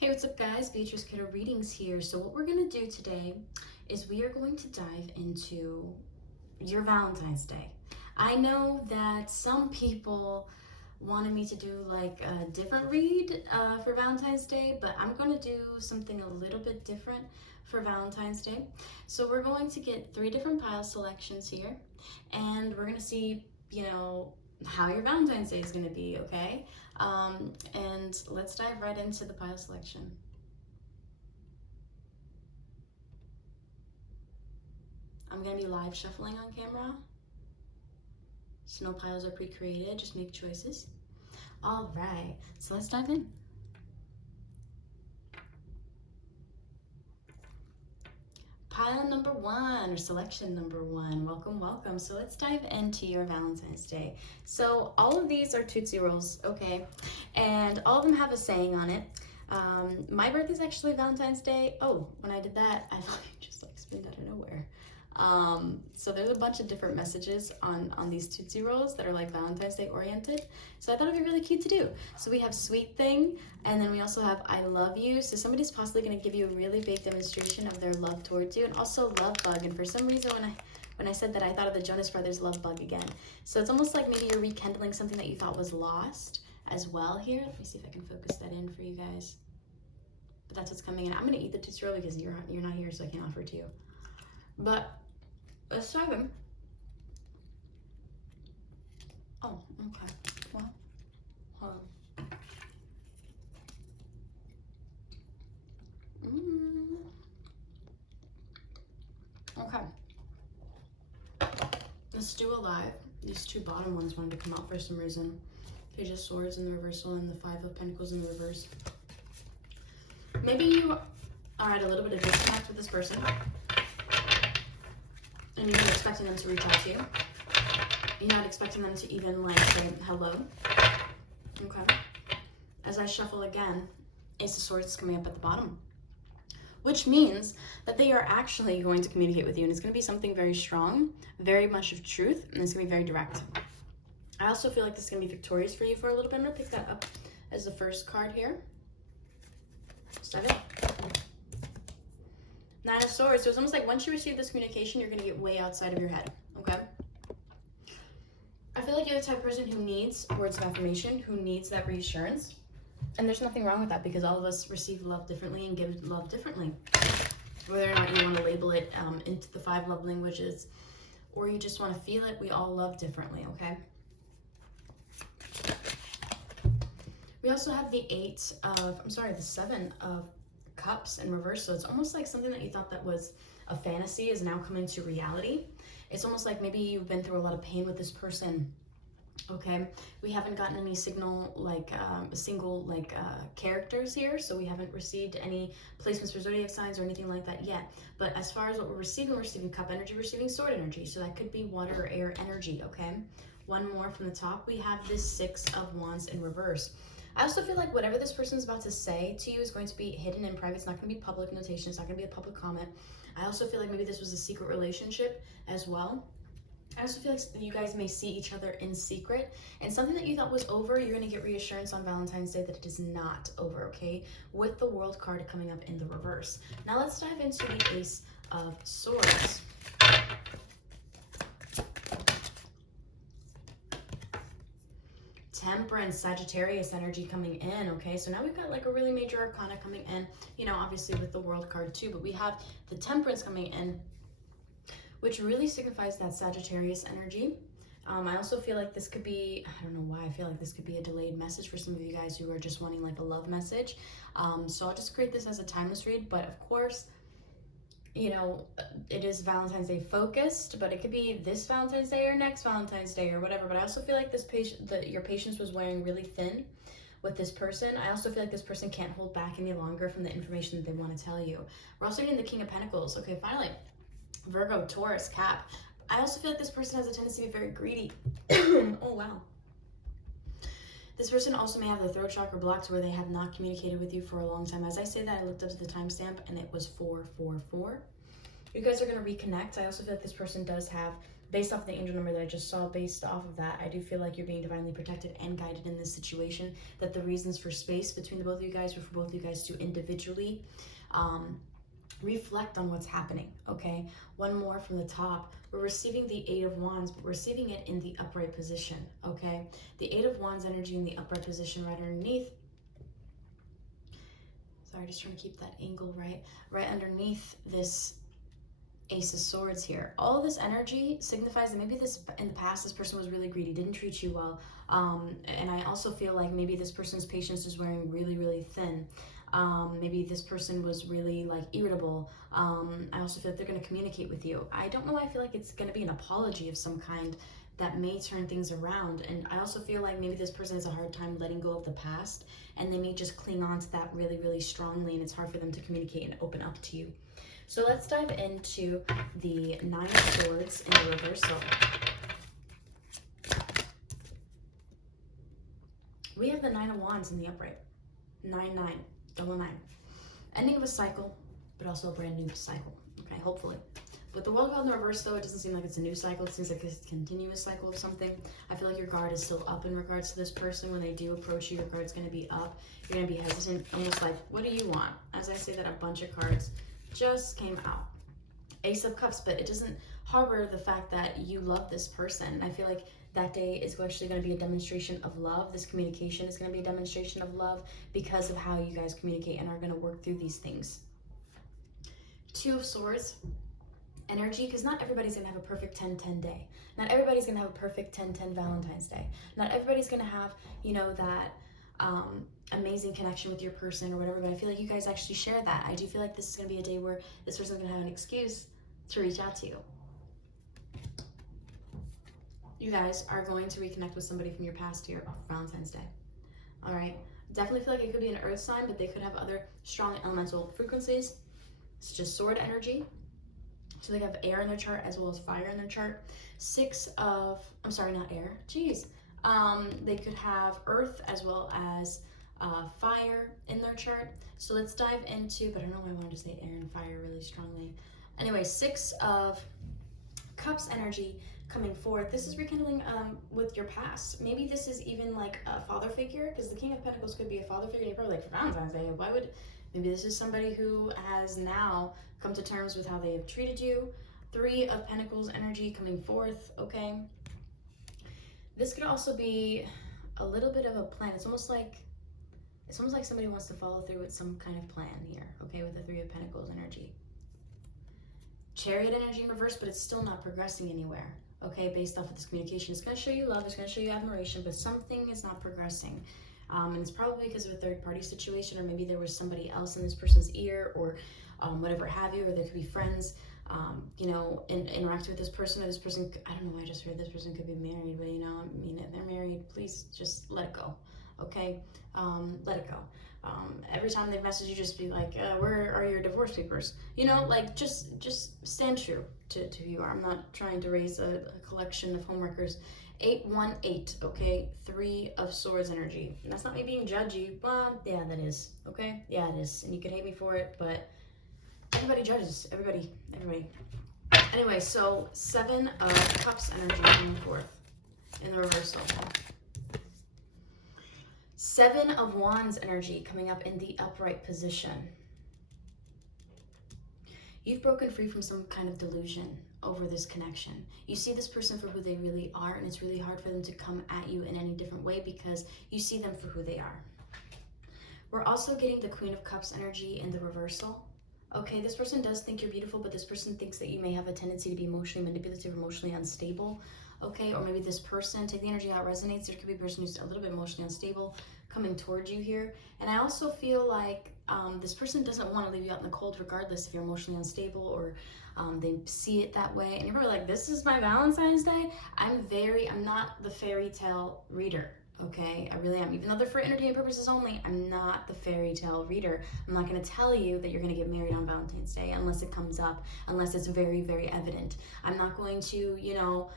Hey, what's up guys? Beatrix Kiddo Readings here. So what we're going to do today is we are going to dive into your Valentine's Day. I know that some people wanted me to do like a different read for Valentine's Day, but I'm going to do something a little bit different for Valentine's Day. So we're going to get 3 different pile selections here, and we're going to see, how your Valentine's Day is going to be, okay? And let's dive right into the pile selection. I'm going to be live shuffling on camera, so no piles are pre-created, just make choices. All right, so let's dive in. Pile number 1, or selection number 1, welcome. So let's dive into your Valentine's Day. So all of these are Tootsie Rolls, okay? And all of them have a saying on it. My birthday's actually Valentine's Day. Oh, when I did that, I just like spinning out of nowhere. So there's a bunch of different messages on these Tootsie Rolls that are like Valentine's Day oriented. So I thought it'd be really cute to do. So we have Sweet Thing, and then we also have I Love You. So somebody's possibly gonna give you a really big demonstration of their love towards you, and also Love Bug. And for some reason when I said that, I thought of the Jonas Brothers Love Bug again. So it's almost like maybe you're rekindling something that you thought was lost as well here. Let me see if I can focus that in for you guys. But that's what's coming in. I'm gonna eat the Tootsie Roll because you're not here, so I can't offer it to you. But let's dive in. Oh, okay. Well, hold on. Okay. Let's do Alive. These 2 bottom ones wanted to come out for some reason. Page of Swords in the reversal and the 5 of Pentacles in the reverse. Maybe you are at a little bit of disconnect with this person, and you're not expecting them to reach out to you. You're not expecting them to even like say hello. Okay. As I shuffle again, Ace of Swords is coming up at the bottom, which means that they are actually going to communicate with you, and it's going to be something very strong, very much of truth, and it's going to be very direct. I also feel like this is going to be victorious for you for a little bit. I'm going to pick that up as the first card here. Let's dive in. 9 of Swords. So it's almost like once you receive this communication, you're going to get way outside of your head, okay? I feel like you're the type of person who needs words of affirmation, who needs that reassurance. And there's nothing wrong with that, because all of us receive love differently and give love differently. Whether or not you want to label it into the 5 love languages, or you just want to feel it, we all love differently, okay? We also have the 7 of Cups in reverse. So it's almost like something that you thought that was a fantasy is now coming to reality. It's almost like maybe you've been through a lot of pain with this person. Okay, we haven't gotten any signal like single characters here, so we haven't received any placements for zodiac signs or anything like that yet. But as far as what we're receiving cup energy, we're receiving sword energy, so that could be water or air energy. Okay, one more from the top, we have this 6 of Wands in reverse. I also feel like whatever this person is about to say to you is going to be hidden in private. It's not going to be public notation. It's not going to be a public comment. I also feel like maybe this was a secret relationship as well. I also feel like you guys may see each other in secret, and something that you thought was over, you're going to get reassurance on Valentine's Day that it is not over, okay? With the World card coming up in the reverse. Now let's dive into the Ace of Swords. Temperance, Sagittarius energy coming in, okay? So now we've got like a really major arcana coming in, obviously with the World card too, but we have the Temperance coming in, which really signifies that Sagittarius energy. I also feel like this could be, I don't know why, I feel like this could be a delayed message for some of you guys who are just wanting like a love message. So I'll just create this as a timeless read, but of course, it is Valentine's Day focused, but it could be this Valentine's Day or next Valentine's Day or whatever. But I also feel like your patience was wearing really thin with this person. I also feel like this person can't hold back any longer from the information that they want to tell you. We're also getting the King of Pentacles. Okay, finally, Virgo, Taurus, Cap. I also feel like this person has a tendency to be very greedy. Oh, wow. This person also may have the throat chakra blocked, where they have not communicated with you for a long time. As I say that, I looked up to the timestamp and it was 444. You guys are going to reconnect. I also feel like this person does have based off the angel number that I just saw, based off of that, I do feel like you're being divinely protected and guided in this situation, that the reasons for space between the both of you guys were for both of you guys to individually reflect on what's happening, okay? One more from the top. We're receiving the Eight of Wands, but we're receiving it in the upright position, okay? The Eight of Wands energy in the upright position right underneath. Sorry, just trying to keep that angle right underneath this Ace of Swords here. All this energy signifies that maybe this, in the past, this person was really greedy, didn't treat you well. And I also feel like maybe this person's patience is wearing really, really thin. Maybe this person was really like irritable. I also feel like they're going to communicate with you. I don't know why I feel like it's going to be an apology of some kind that may turn things around. And I also feel like maybe this person has a hard time letting go of the past, and they may just cling on to that really, really strongly, and it's hard for them to communicate and open up to you. So let's dive into the Nine of Swords in the reversal. We have the Nine of Wands in the upright. 9-9, double 9. Ending of a cycle, but also a brand new cycle, okay, hopefully. With the World card in the reverse, though, it doesn't seem like it's a new cycle. It seems like it's a continuous cycle of something. I feel like your guard is still up in regards to this person. When they do approach you, your guard's going to be up. You're going to be hesitant, almost like, what do you want? As I say that, a bunch of cards just came out. Ace of Cups, but it doesn't harbor the fact that you love this person. I feel like that day is actually going to be a demonstration of love. This communication is going to be a demonstration of love because of how you guys communicate and are going to work through these things. Two of Swords energy, because not everybody's going to have a perfect 10-10 day. Not everybody's going to have a perfect 10-10 Valentine's Day. Not everybody's going to have, you know, that amazing connection with your person or whatever, but I feel like you guys actually share that. I do feel like this is going to be a day where this person's going to have an excuse to reach out to you. You guys are going to reconnect with somebody from your past here for Valentine's Day. All right. Definitely feel like it could be an earth sign, but they could have other strong elemental frequencies. It's just sword energy. So they have air in their chart as well as fire in their chart. I'm sorry, not air. Jeez. They could have earth as well as fire in their chart. So let's dive into, but I don't know why I wanted to say air and fire really strongly. Anyway, 6 of Cups energy coming forth. This is rekindling with your past. Maybe this is even like a father figure, because the King of Pentacles could be a father figure. You're probably like, for Valentine's Day, why would, maybe this is somebody who has now come to terms with how they have treated you. 3 of Pentacles energy coming forth, okay? This could also be a little bit of a plan. It's almost like somebody wants to follow through with some kind of plan here, okay, with the 3 of Pentacles energy. Chariot energy in reverse, but it's still not progressing anywhere, okay, based off of this communication. It's going to show you love, it's going to show you admiration, but something is not progressing. And it's probably because of a third-party situation, or maybe there was somebody else in this person's ear, or whatever have you, or there could be friends, you know, interacting with this person, or this person, I don't know why I just heard this person could be married, but, you know, I mean, if they're married, please just let it go, okay? Let it go. Every time they message you, just be like, where are your divorce papers? You know, like, just stand true to who you are. I'm not trying to raise a collection of homewreckers. 818, okay? 3 of Swords energy. And that's not me being judgy. Well, yeah, that is, okay? Yeah, it is. And you can hate me for it, but everybody judges. Everybody. Anyway, so 7 of Cups energy coming forth in the reversal. 7 of Wands energy coming up in the upright position. You've broken free from some kind of delusion over this connection. You see this person for who they really are, and it's really hard for them to come at you in any different way because you see them for who they are. We're also getting the Queen of Cups energy in the reversal. Okay, this person does think you're beautiful, but this person thinks that you may have a tendency to be emotionally manipulative, emotionally unstable. Okay, or maybe this person, take the energy how it resonates. There could be a person who's a little bit emotionally unstable coming towards you here. And I also feel like this person doesn't want to leave you out in the cold regardless if you're emotionally unstable or they see it that way. And you're probably like, this is my Valentine's Day? I'm not the fairy tale reader, okay? I really am. Even though they're for entertainment purposes only, I'm not the fairy tale reader. I'm not going to tell you that you're going to get married on Valentine's Day unless it comes up, unless it's very, very evident. I'm not going to, you know,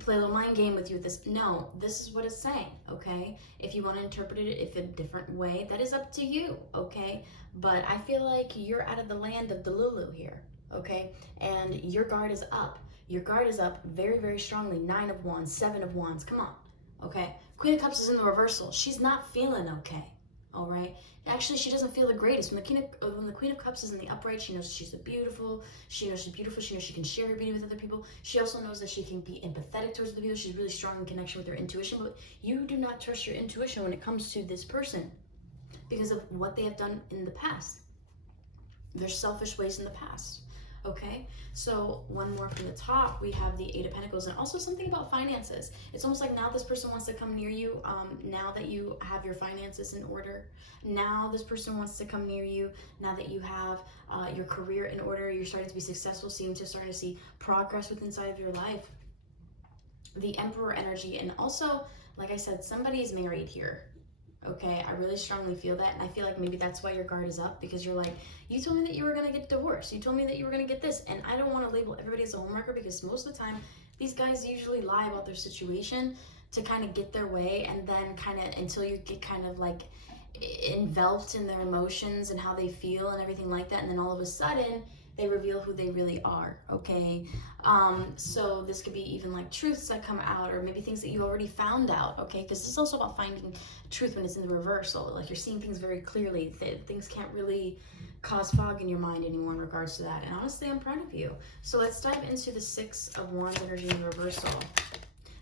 play a little mind game with you with this. No, this is what it's saying, okay? If you want to interpret it if a different way, that is up to you, okay? But I feel like you're out of the land of Delulu here, okay? And your guard is up. Your guard is up very, very strongly. 9 of Wands, 7 of Wands. Come on, okay? Queen of Cups is in the reversal. She's not feeling okay, all right? Actually, she doesn't feel the greatest. When the Queen of Cups is in the upright, she knows she's beautiful. She knows she's beautiful. She knows she can share her beauty with other people. She also knows that she can be empathetic towards other people. She's really strong in connection with her intuition. But you do not trust your intuition when it comes to this person because of what they have done in the past. There's selfish ways in the past. Okay, so one more from the top, we have the 8 of Pentacles, and also something about finances. It's almost like now this person wants to come near you, now that you have your finances in order. Now this person wants to come near you, now that you have your career in order, you're starting to be successful, starting to see progress within inside of your life. The Emperor energy, and also, like I said, somebody's married here. Okay, I really strongly feel that, and I feel like maybe that's why your guard is up, because you're like, you told me that you were going to get divorced, you told me that you were going to get this, and I don't want to label everybody as a homewrecker, because most of the time these guys usually lie about their situation to kind of get their way, and then kind of until you get kind of like enveloped in their emotions and how they feel and everything like that, and then all of a sudden they reveal who they really are. Okay, so this could be even like truths that come out, or maybe things that you already found out. Okay, because this is also about finding truth when it's in the reversal. Like you're seeing things very clearly. Things can't really cause fog in your mind anymore in regards to that. And honestly, I'm proud of you. So let's dive into the 6 of Wands energy in the reversal.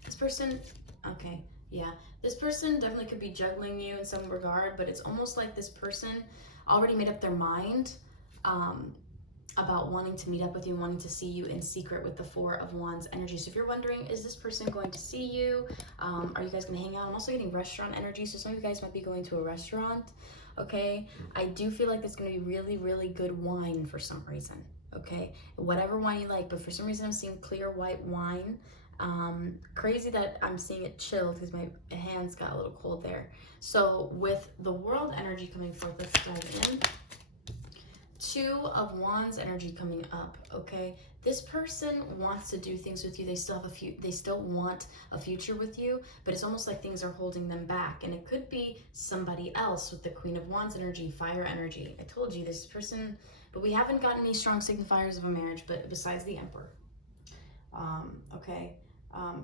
This person, okay, yeah, this person definitely could be juggling you in some regard, but it's almost like this person already made up their mind about wanting to meet up with you, wanting to see you in secret with the 4 of Wands energy. So if you're wondering, is this person going to see you? Are you guys going to hang out? I'm also getting restaurant energy, so some of you guys might be going to a restaurant, okay? I do feel like there's going to be really, really good wine for some reason, okay? Whatever wine you like, but for some reason I'm seeing clear white wine. Crazy that I'm seeing it chilled because my hands got a little cold there. So with the World energy coming forth, let's dive in. 2 of Wands energy coming up, okay? This person wants to do things with you. They still have they still want a future with you, but it's almost like things are holding them back. And it could be somebody else with the Queen of Wands energy, fire energy. I told you this person, but we haven't gotten any strong signifiers of a marriage, but besides the Emperor. Okay.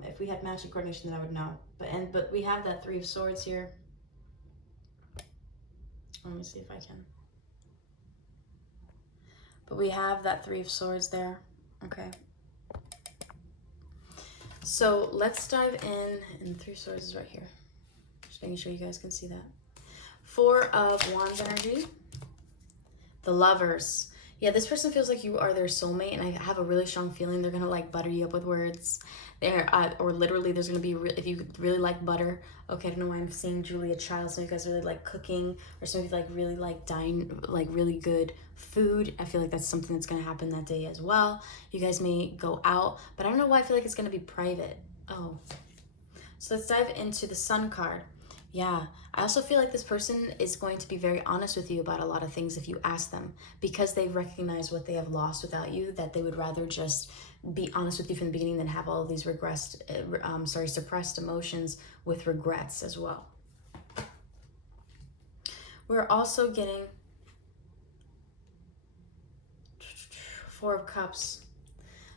If we had matching coordination, then I would know. But we have that 3 of Swords here. Let me see if I can. But we have that 3 of Swords there, okay? So let's dive in, and 3 of Swords is right here. Just making sure you guys can see that. 4 of Wands energy. The Lovers. Yeah, this person feels like you are their soulmate, and I have a really strong feeling they're gonna like butter you up with words. Or literally there's gonna be, if you really like butter, okay, I don't know why I'm seeing Julia Child. Some of you guys really like cooking, or some of you like really like really good food. I feel like that's something that's gonna happen that day as well. You guys may go out, but I don't know why I feel like it's gonna be private. Oh, so let's dive into the Sun card. Yeah, I also feel like this person is going to be very honest with you about a lot of things if you ask them, because they've recognized what they have lost without you, that they would rather just be honest with you from the beginning than have all of these suppressed emotions with regrets as well. We're also getting 4 of Cups.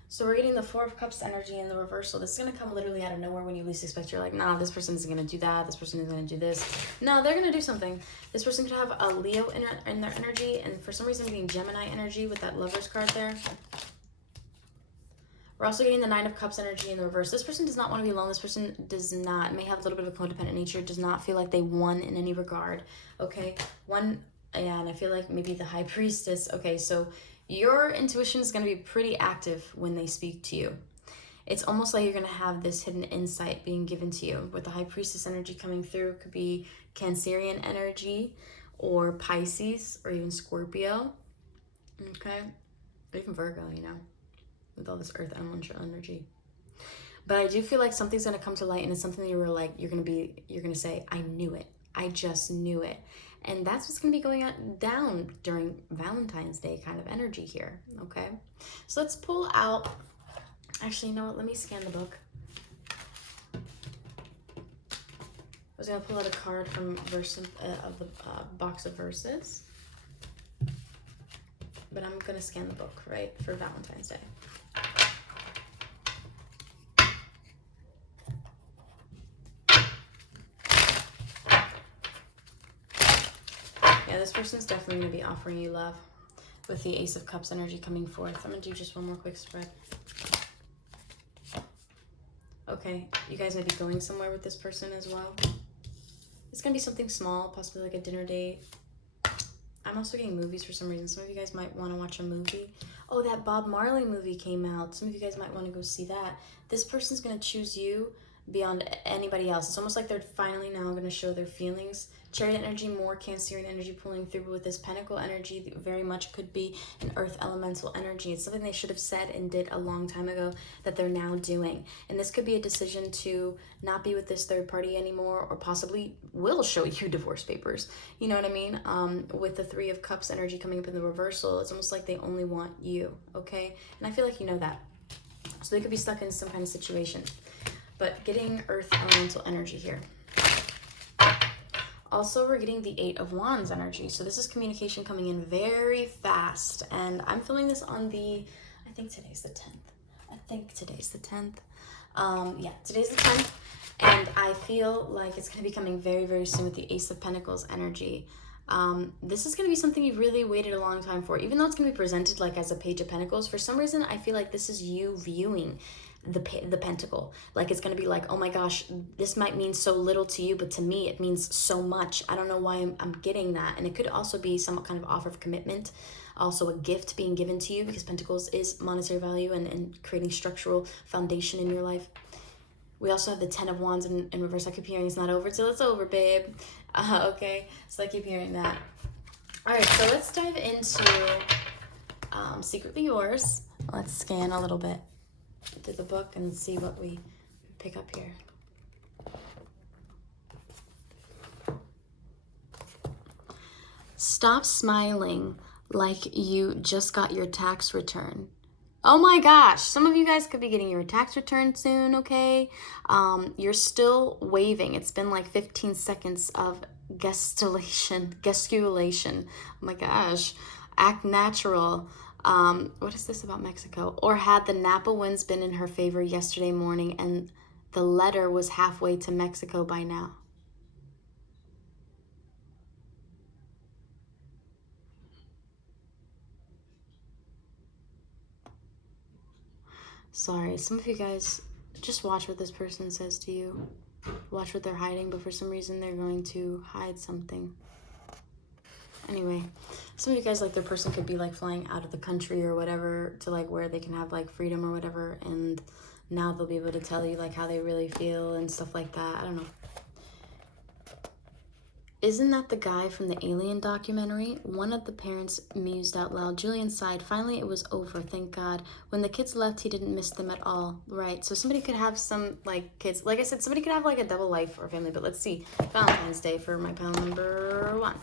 So we're getting the 4 of Cups energy in the reversal. This is going to come literally out of nowhere when you least expect. You're like, nah, this person isn't going to do that. This person is going to do this. No, they're going to do something. This person could have a Leo in their energy. And for some reason, I'm getting Gemini energy with that Lovers card there. We're also getting the 9 of Cups energy in the reverse. This person does not want to be alone. This person may have a little bit of a codependent nature, does not feel like they won in any regard. Okay, yeah, and I feel like maybe the High Priestess. Okay, so your intuition is going to be pretty active when they speak to you. It's almost like you're going to have this hidden insight being given to you. With the High Priestess energy coming through, it could be Cancerian energy, or Pisces, or even Scorpio. Okay, or even Virgo, you know, with all this earth elemental energy. But I do feel like something's going to come to light, and it's something that you're going to say, I knew it. I just knew it. And that's what's going to be going down during Valentine's Day kind of energy here, okay? So let's pull out, actually, you know what? Let me scan the book. I was going to pull out a card from of the box of verses. But I'm going to scan the book, right, for Valentine's Day. Yeah, this person's definitely going to be offering you love with the Ace of Cups energy coming forth. I'm going to do just one more quick spread. Okay, you guys may be going somewhere with this person as well. It's going to be something small, possibly like a dinner date. I'm also getting movies for some reason. Some of you guys might want to watch a movie. Oh, that Bob Marley movie came out. Some of you guys might want to go see that. This person's going to choose you beyond anybody else. It's almost like they're finally now going to show their feelings. Chariot energy, more Cancerian energy pulling through, but with this Pentacle energy, very much could be an Earth elemental energy. It's something they should have said and did a long time ago that they're now doing. And this could be a decision to not be with this third party anymore, or possibly will show you divorce papers. You know what I mean? With the Three of Cups energy coming up in the reversal, it's almost like they only want you, okay? And I feel like you know that. So they could be stuck in some kind of situation. But getting Earth elemental energy here. Also, we're getting the Eight of Wands energy. So this is communication coming in very fast. And I'm feeling this on the, I think today's the 10th. Yeah, today's the 10th. And I feel like it's going to be coming very, very soon with the Ace of Pentacles energy. This is going to be something you've really waited a long time for. Even though it's going to be presented like as a Page of Pentacles, for some reason, I feel like this is you viewing the pentacle. Like it's going to be like, oh my gosh, this might mean so little to you, but to me it means so much. I don't know why I'm getting that. And it could also be some kind of offer of commitment, also a gift being given to you, because Pentacles is monetary value and creating structural foundation in your life. We also have the Ten of Wands in reverse. I keep hearing it's not over till it's over, babe. Okay, so I keep hearing that. All right, so let's dive into Secretly Yours. Let's scan a little bit through the book and see what we pick up here. Stop smiling like you just got your tax return. Oh my gosh, some of you guys could be getting your tax return soon, okay? You're still waving. It's been like 15 seconds of gesticulation. Oh my gosh. Act natural. What is this about Mexico? Or had the Napa winds been in her favor yesterday morning and the letter was halfway to Mexico by now? Sorry, some of you guys, just watch what this person says to you. Watch what they're hiding, but for some reason they're going to hide something. Anyway, some of you guys, like their person could be like flying out of the country or whatever to like where they can have like freedom or whatever, and now they'll be able to tell you like how they really feel and stuff like that. I don't know. Isn't that the guy from the Alien documentary? One of the parents mused out loud. Julian sighed. Finally, it was over, thank God. When the kids left, he didn't miss them at all. Right, so somebody could have some, like, kids. Like I said, somebody could have, like, a double life or family. But let's see. Valentine's Day for my pile number 1.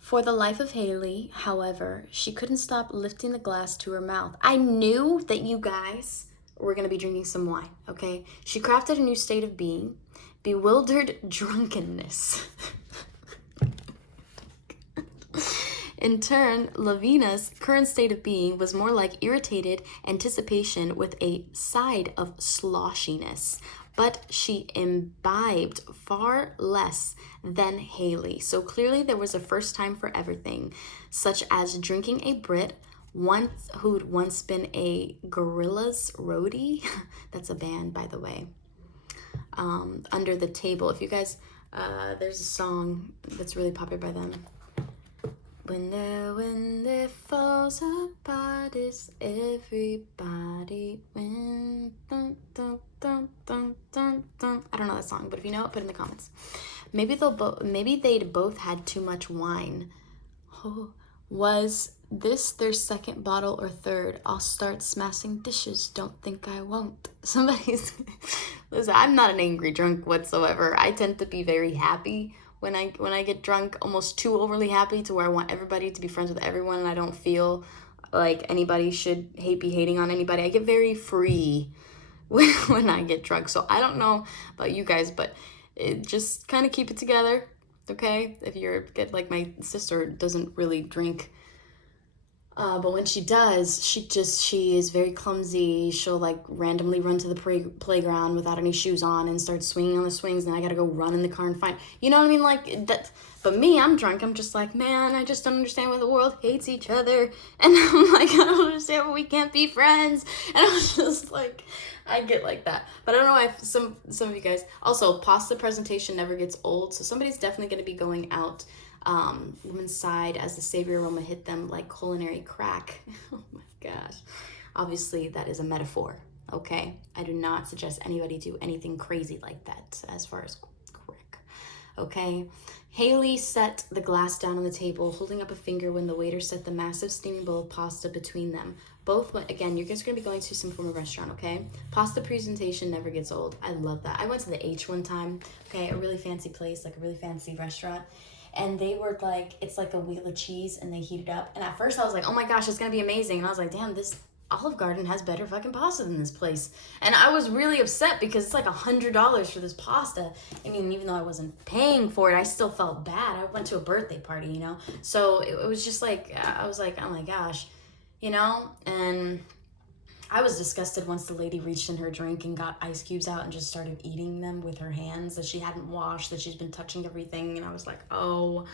For the life of Haley, however, she couldn't stop lifting the glass to her mouth. I knew that you guys were going to be drinking some wine, okay? She crafted a new state of being. Bewildered drunkenness. In turn, Lavina's current state of being was more like irritated anticipation with a side of sloshiness. But she imbibed far less than Haley. So clearly there was a first time for everything, such as drinking a Brit, who'd once been a Gorillaz roadie. That's a band, by the way. Under the Table. If you guys, there's a song that's really popular by them. When the falls apart, is everybody when dun, dun, dun, dun, dun, dun. I don't know that song, but if you know it, put it in the comments. Maybe they'd both had too much wine. Oh, was this their second bottle or third? I'll start smashing dishes. Don't think I won't. Somebody's listen, I'm not an angry drunk whatsoever. I tend to be very happy when I get drunk, almost too overly happy to where I want everybody to be friends with everyone, and I don't feel like anybody should be hating on anybody. I get very free when I get drunk. So I don't know about you guys, but just kind of keep it together, okay? If you're like my sister doesn't really drink But when she does, she is very clumsy. She'll like randomly run to the playground without any shoes on and start swinging on the swings. And I gotta go run in the car and find, you know what I mean? Like that. But me, I'm drunk. I'm just like, man, I just don't understand why the world hates each other. And I'm like, I don't understand why we can't be friends. And I was just like, I get like that. But I don't know why some of you guys. Also, pasta presentation never gets old. So somebody's definitely gonna be going out woman's side as the savory aroma hit them like culinary crack. Oh my gosh. Obviously, that is a metaphor, okay? I do not suggest anybody do anything crazy like that as far as crack, okay? Haley set the glass down on the table, holding up a finger when the waiter set the massive steaming bowl of pasta between them. Both went, again, you guys are going to be going to some form of restaurant, okay? Pasta presentation never gets old. I love that. I went to the H one time, okay? A really fancy place, like a really fancy restaurant. And they were like, it's like a wheel of cheese and they heat it up. And at first I was like, oh my gosh, it's gonna be amazing. And I was like, damn, this Olive Garden has better fucking pasta than this place. And I was really upset because it's like $100 for this pasta. I mean, even though I wasn't paying for it, I still felt bad. I went to a birthday party, you know? So it was just like, I was like, oh my gosh, you know? And I was disgusted once the lady reached in her drink and got ice cubes out and just started eating them with her hands that she hadn't washed, that she's been touching everything. And I was like, oh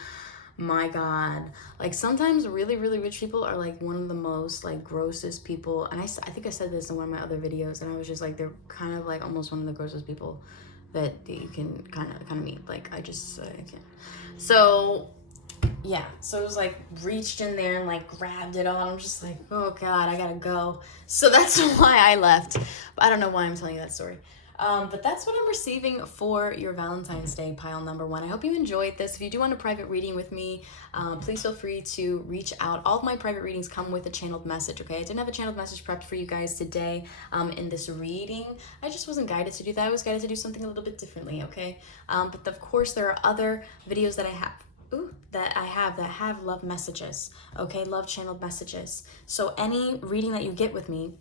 my God. Like sometimes really, really rich people are like one of the most like grossest people. And I think I said this in one of my other videos and I was just like, they're kind of like almost one of the grossest people that you can kind of meet. Like I can't. So yeah, so it was like reached in there and like grabbed it all. I'm just like, oh God, I gotta go. So that's why I left. But I don't know why I'm telling you that story. But that's what I'm receiving for your Valentine's Day pile number 1. I hope you enjoyed this. If you do want a private reading with me, please feel free to reach out. All of my private readings come with a channeled message, okay? I didn't have a channeled message prepped for you guys today in this reading. I just wasn't guided to do that. I was guided to do something a little bit differently, okay? But of course, there are other videos that I have love messages, okay? Love channeled messages. So any reading that you get with me,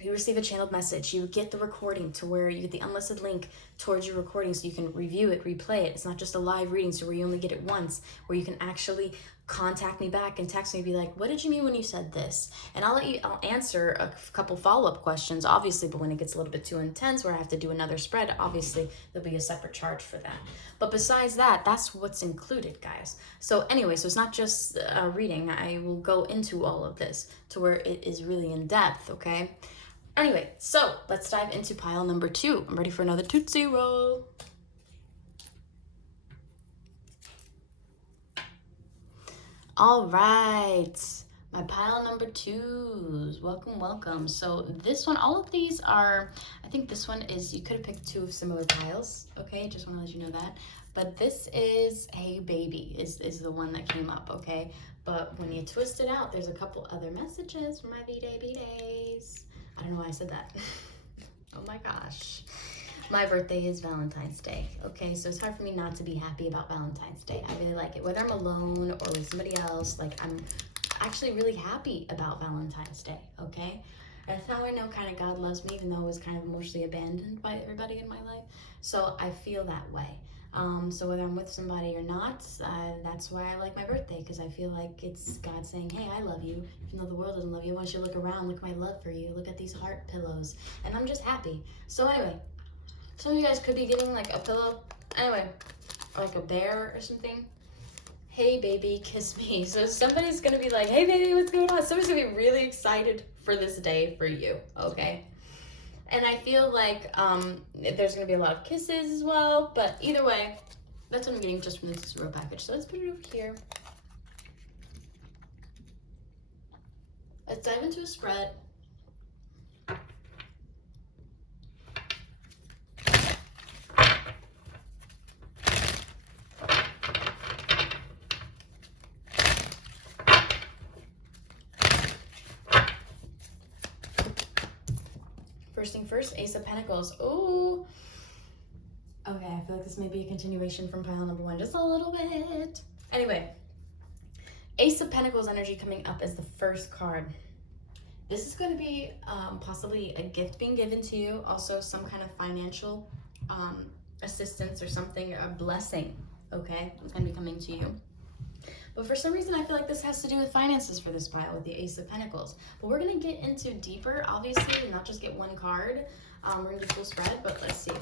you receive a channeled message. You get the recording to where you get the unlisted link towards your recording so you can review it, replay it. It's not just a live reading, so where you only get it once, where you can actually contact me back and text me and be like, what did you mean when you said this? And I'll answer a couple follow-up questions, obviously, but when it gets a little bit too intense where I have to do another spread, obviously there'll be a separate charge for that. But besides that, that's what's included, guys. So anyway, so it's not just a reading. I will go into all of this to where it is really in depth, okay? Anyway, so let's dive into pile number 2. I'm ready for another Tootsie Roll. All right, my pile number 2s. Welcome, welcome. So this one, all of these are, I think this one is, you could have picked 2 of similar piles, okay? Just want to let you know that. But this is Hey Baby is the one that came up, okay? But when you twist it out, there's a couple other messages from my B-Days. I don't know why I said that. Oh my gosh. My birthday is Valentine's Day, okay? So it's hard for me not to be happy about Valentine's Day. I really like it. Whether I'm alone or with somebody else, like I'm actually really happy about Valentine's Day, okay? That's how I know kind of God loves me, even though I was kind of emotionally abandoned by everybody in my life. So I feel that way. So whether I'm with somebody or not, that's why I like my birthday, because I feel like it's God saying, hey, I love you. Even though the world doesn't love you, I want you to look around, look at my love for you, look at these heart pillows. And I'm just happy. So anyway, some of you guys could be getting like a pillow, anyway, like a bear or something. Hey baby, kiss me. So somebody's gonna be like, hey baby, what's going on? Somebody's gonna be really excited for this day for you, okay? And I feel like there's going to be a lot of kisses as well. But either way, that's what I'm getting just from this zero package. So let's put it over here. Let's dive into a spread. First thing first, Ace of Pentacles. Ooh. Okay, I feel like this may be a continuation from pile number 1, just a little bit. Anyway, Ace of Pentacles energy coming up as the first card. This is going to be possibly a gift being given to you, also some kind of financial assistance or something, a blessing, okay? It's going to be coming to you. But for some reason, I feel like this has to do with finances for this pile with the Ace of Pentacles. But we're going to get into deeper, obviously, and not just get one card. We're going to do full spread, but let's see.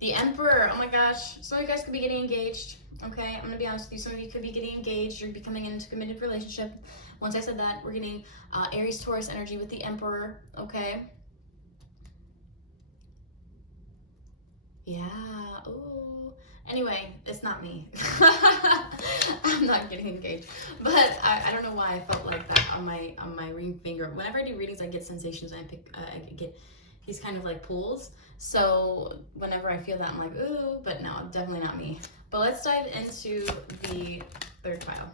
The Emperor. Oh my gosh. Some of you guys could be getting engaged. Okay, I'm going to be honest with you. Some of you could be getting engaged. You're becoming into a committed relationship. Once I said that, we're getting Aries, Taurus energy with the Emperor. Okay. Yeah. Ooh. Anyway, it's not me. I'm not getting engaged, but I don't know why I felt like that on my ring finger. Whenever I do readings, I get sensations and I get these kind of like pulls. So whenever I feel that, I'm like, ooh, but no, definitely not me. But let's dive into the third pile.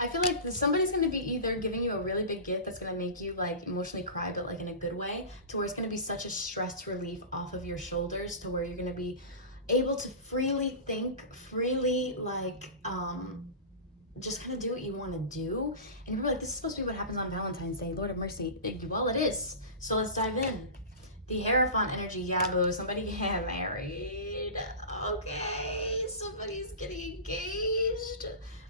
I feel like somebody's going to be either giving you a really big gift that's going to make you like emotionally cry, but like in a good way, to where it's going to be such a stress relief off of your shoulders, to where you're going to be able to freely think, freely like just kind of do what you want to do. And you're like, this is supposed to be what happens on Valentine's Day. Lord of mercy. Well, it is. So let's dive in. The Hierophant energy. Yeah, boo. Somebody get married. Okay. Somebody's getting engaged.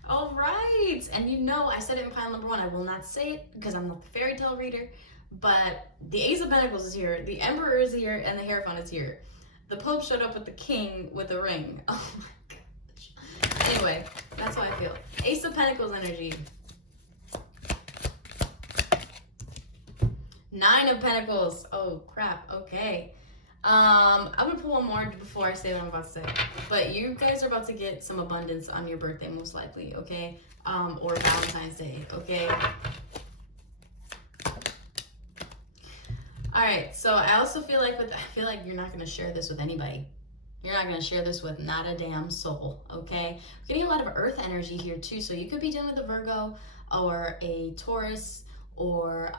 All right. And you know, I said it in pile number 1. I will not say it because I'm not the fairy tale reader. But the Ace of Pentacles is here. The Emperor is here. And the Hierophant is here. The Pope showed up with the King with the ring. Oh my gosh. Anyway, that's how I feel. Ace of Pentacles energy. 9 of Pentacles. Oh crap. Okay. I'm gonna pull one more before I say what I'm about to say. But you guys are about to get some abundance on your birthday, most likely, okay? Or Valentine's Day, okay? All right, so I also feel like you're not gonna share this with anybody. You're not gonna share this with not a damn soul, okay? We're getting a lot of earth energy here too, so you could be dealing with a Virgo or a Taurus or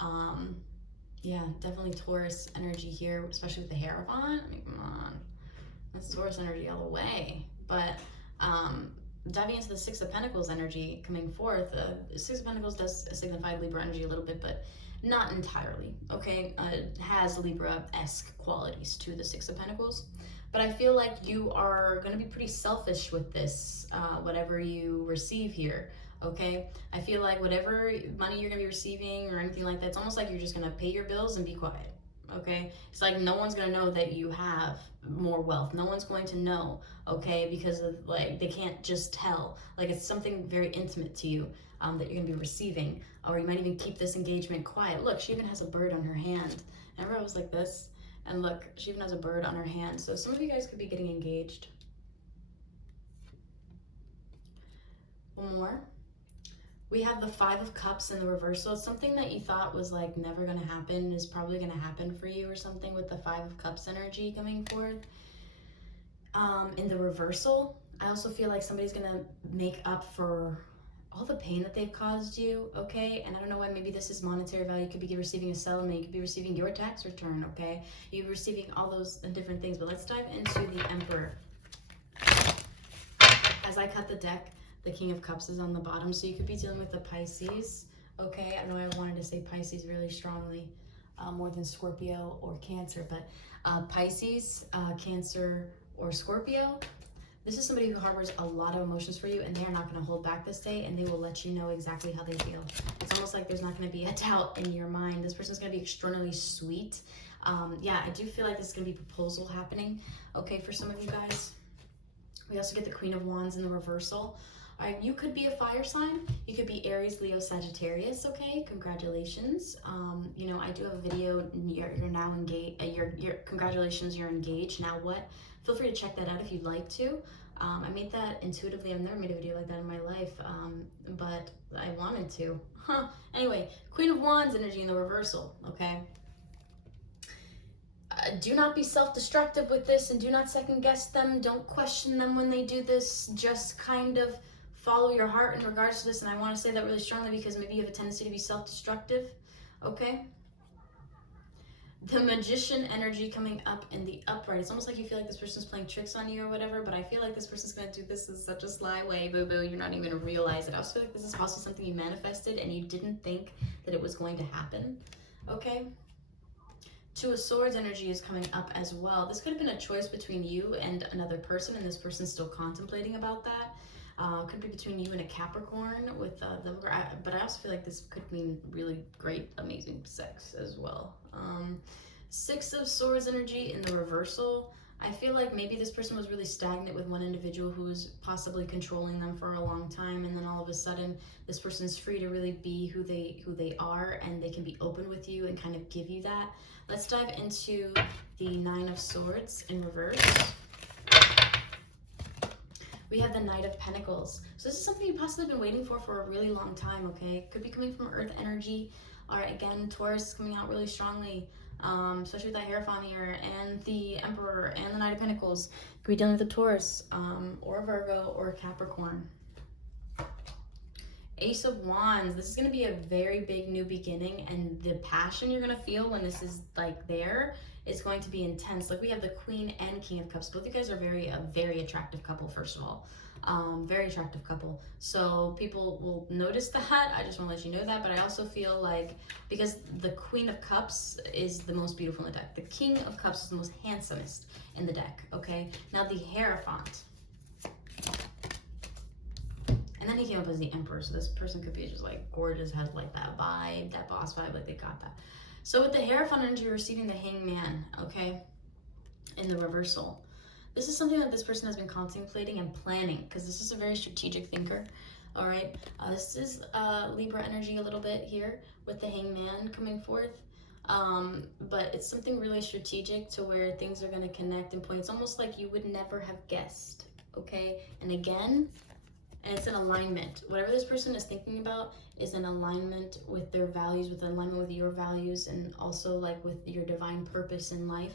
yeah, definitely Taurus energy here, especially with the Hierophant. I mean, come on, that's Taurus energy all the way. But diving into the 6 of Pentacles energy coming forth, the 6 of Pentacles does signify Libra energy a little bit, but not entirely, okay? It has Libra-esque qualities to the 6 of Pentacles. But I feel like you are going to be pretty selfish with this, whatever you receive here, okay? I feel like whatever money you're going to be receiving or anything like that, it's almost like you're just going to pay your bills and be quiet, okay? It's like no one's going to know that you have more wealth. No one's going to know, okay? Because of, like, they can't just tell. Like, it's something very intimate to you that you're going to be receiving. Or you might even keep this engagement quiet. Look, she even has a bird on her hand. Remember I was like this? And look, she even has a bird on her hand. So some of you guys could be getting engaged. One more. We have the 5 of Cups in the reversal. It's something that you thought was like never going to happen is probably going to happen for you or something with the 5 of Cups energy coming forth. In the reversal, I also feel like somebody's going to make up for all the pain that they've caused you, okay? And I don't know why, maybe this is monetary value. You could be receiving a settlement. You could be receiving your tax return, okay? You're receiving all those different things. But let's dive into the Emperor. As I cut the deck, the King of Cups is on the bottom. So you could be dealing with the Pisces, okay? I know I wanted to say Pisces really strongly, more than Scorpio or Cancer. But Pisces, Cancer, or Scorpio, this is somebody who harbors a lot of emotions for you, and they're not going to hold back this day, and they will let you know exactly how they feel. It's almost like there's not going to be a doubt in your mind. This person's going to be extraordinarily sweet. Yeah, I do feel like this is going to be proposal happening, okay, for some of you guys. We also get the Queen of Wands in the reversal. All right, you could be a fire sign. You could be Aries, Leo, Sagittarius, okay? Congratulations. You know, I do have a video. You're now engaged. Congratulations, you're engaged. Now what? Feel free to check that out if you'd like to. I made that intuitively. I've never made a video like that in my life, but I wanted to. Anyway, Queen of Wands energy in the reversal, okay? Do not be self-destructive with this, and do not second-guess them. Don't question them when they do this. Just kind of follow your heart in regards to this, and I want to say that really strongly because maybe you have a tendency to be self-destructive, okay? The Magician energy coming up in the upright. It's almost like you feel like this person's playing tricks on you or whatever, but I feel like this person's going to do this in such a sly way, boo-boo, you're not even going to realize it. I also feel like this is also something you manifested and you didn't think that it was going to happen, okay? 2 of Swords energy is coming up as well. This could have been a choice between you and another person, and this person's still contemplating about that. Could be between you and a Capricorn with but I also feel like this could mean really great, amazing sex as well. Six of Swords energy in the reversal. I feel like maybe this person was really stagnant with one individual who was possibly controlling them for a long time, and then all of a sudden this person's free to really be who they are, and they can be open with you and kind of give you that. Let's dive into the Nine of Swords in reverse. We have the Knight of Pentacles. So this is something you've possibly been waiting for a really long time, okay? Could be coming from Earth energy. All right, again, Taurus is coming out really strongly, especially with that Hierophant here, and the Emperor, and the Knight of Pentacles. Could be dealing with a Taurus, or a Virgo, or a Capricorn. Ace of Wands. This is going to be a very big new beginning, and the passion you're going to feel when this is like there is going to be intense. Like we have the Queen and King of Cups. Both of you guys are a very attractive couple, first of all. Very attractive couple. So people will notice that. I just want to let you know that. But I also feel like, because the Queen of Cups is the most beautiful in the deck, the King of Cups is the most handsomest in the deck, okay? Now the Hierophant. And then he came up as the Emperor, so this person could be just like gorgeous, has like that vibe, that boss vibe, like they got that. So with the Hierophant energy, you're receiving the Hangman, okay, in the reversal. This is something that this person has been contemplating and planning, because this is a very strategic thinker, all right? This is Libra energy a little bit here with the Hangman coming forth. But it's something really strategic to where things are going to connect and point. It's almost like you would never have guessed, okay? And again, and it's an alignment. Whatever this person is thinking about is an alignment with their values, with an alignment with your values, and also like with your divine purpose in life.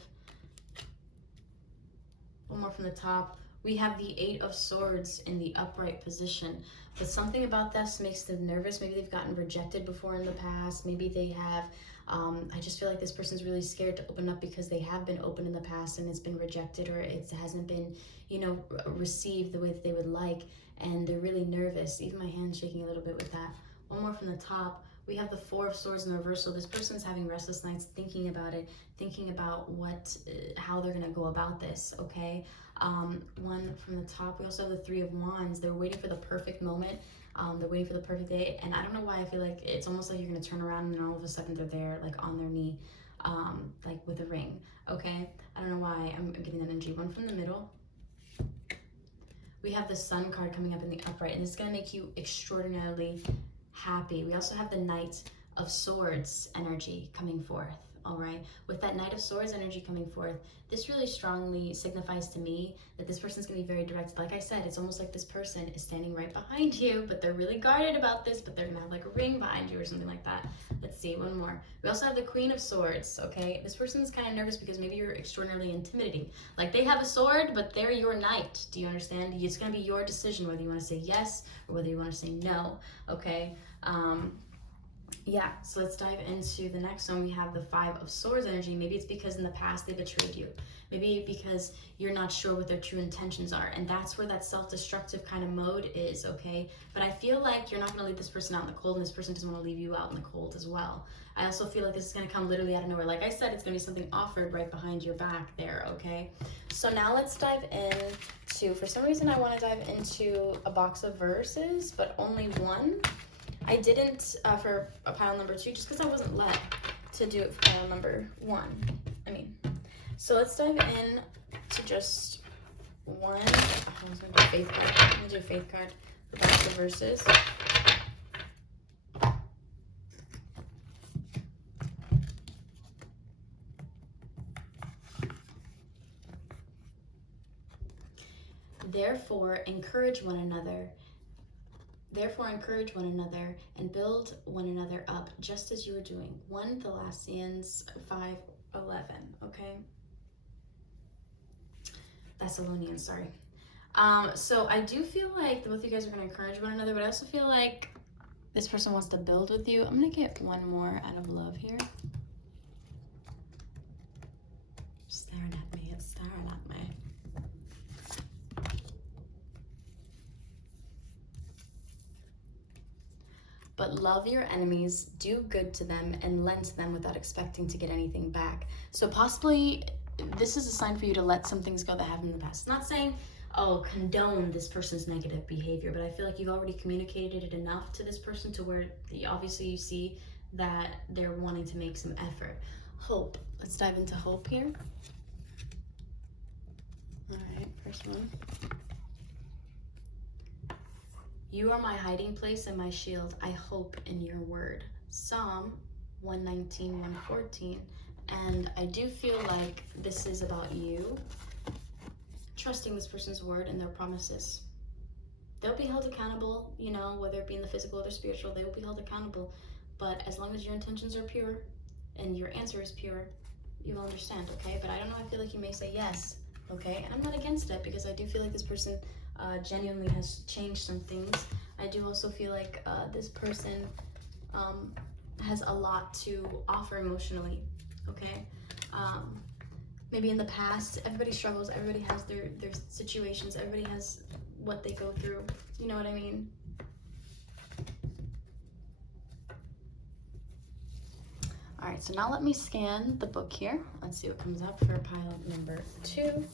One more from the top. We have the Eight of Swords in the upright position. But something about this makes them nervous. Maybe they've gotten rejected before in the past. Maybe they have, I just feel like this person's really scared to open up because they have been open in the past and it's been rejected, or it hasn't been, you know, received the way that they would like. And they're really nervous. Even my hand's shaking a little bit with that. One more from the top. We have the Four of Swords in the reversal. This person's having restless nights, thinking about it, thinking about how they're gonna go about this, okay? One from the top. We also have the Three of Wands. They're waiting for the perfect moment. They're waiting for the perfect day. And I don't know why I feel like it's almost like you're gonna turn around and all of a sudden they're there, like on their knee, like with a ring, okay? I don't know why I'm getting that energy. One from the middle. We have the Sun card coming up in the upright, and this is going to make you extraordinarily happy. We also have the Knight of Swords energy coming forth, all right? With that Knight of Swords energy coming forth, this really strongly signifies to me that this person's going to be very direct. Like I said, it's almost like this person is standing right behind you, but they're really guarded about this, but they're going to have like a ring behind you or something like that. Let's see, one more. We also have the Queen of Swords, okay? This person's kind of nervous because maybe you're extraordinarily intimidating. Like they have a sword, but they're your knight. Do you understand? It's going to be your decision whether you want to say yes or whether you want to say no, okay? Yeah, so let's dive into the next one. We have the Five of Swords energy. Maybe it's because in the past they betrayed you. Maybe because you're not sure what their true intentions are. And that's where that self-destructive kind of mode is, okay? But I feel like you're not going to leave this person out in the cold, and this person doesn't want to leave you out in the cold as well. I also feel like this is going to come literally out of nowhere. Like I said, it's going to be something offered right behind your back there, okay? So now let's dive into, for some reason I want to dive into a box of verses, but only one. I didn't for a pile number 2 just because I wasn't led to do it for pile number 1. So let's dive in to just one. I was going to do faith card. I'm going to do a faith card for box of verses. Therefore, encourage one another. Therefore, encourage one another and build one another up, just as you are doing. 1 Thessalonians 5:11, okay? Thessalonians, sorry. So I do feel like both of you guys are going to encourage one another, but I also feel like this person wants to build with you. I'm going to get one more out of love here. Staring at me. It's staring at me. But love your enemies, do good to them, and lend to them without expecting to get anything back. So possibly this is a sign for you to let some things go that happened in the past. Not saying, condone this person's negative behavior, but I feel like you've already communicated it enough to this person to where obviously you see that they're wanting to make some effort. Hope. Let's dive into hope here. All right, first one. You are my hiding place and my shield. I hope in your word. Psalm 119, 114. And I do feel like this is about you trusting this person's word and their promises. They'll be held accountable, you know, whether it be in the physical or the spiritual, they will be held accountable. But as long as your intentions are pure and your answer is pure, you'll understand, okay? But I don't know, I feel like you may say yes, okay? And I'm not against it because I do feel like this person genuinely has changed some things. I do also feel like this person has a lot to offer emotionally, okay? Maybe in the past, everybody struggles, everybody has their situations, everybody has what they go through, you know what I mean? All right, so now let me scan the book here. Let's see what comes up for pile number 2.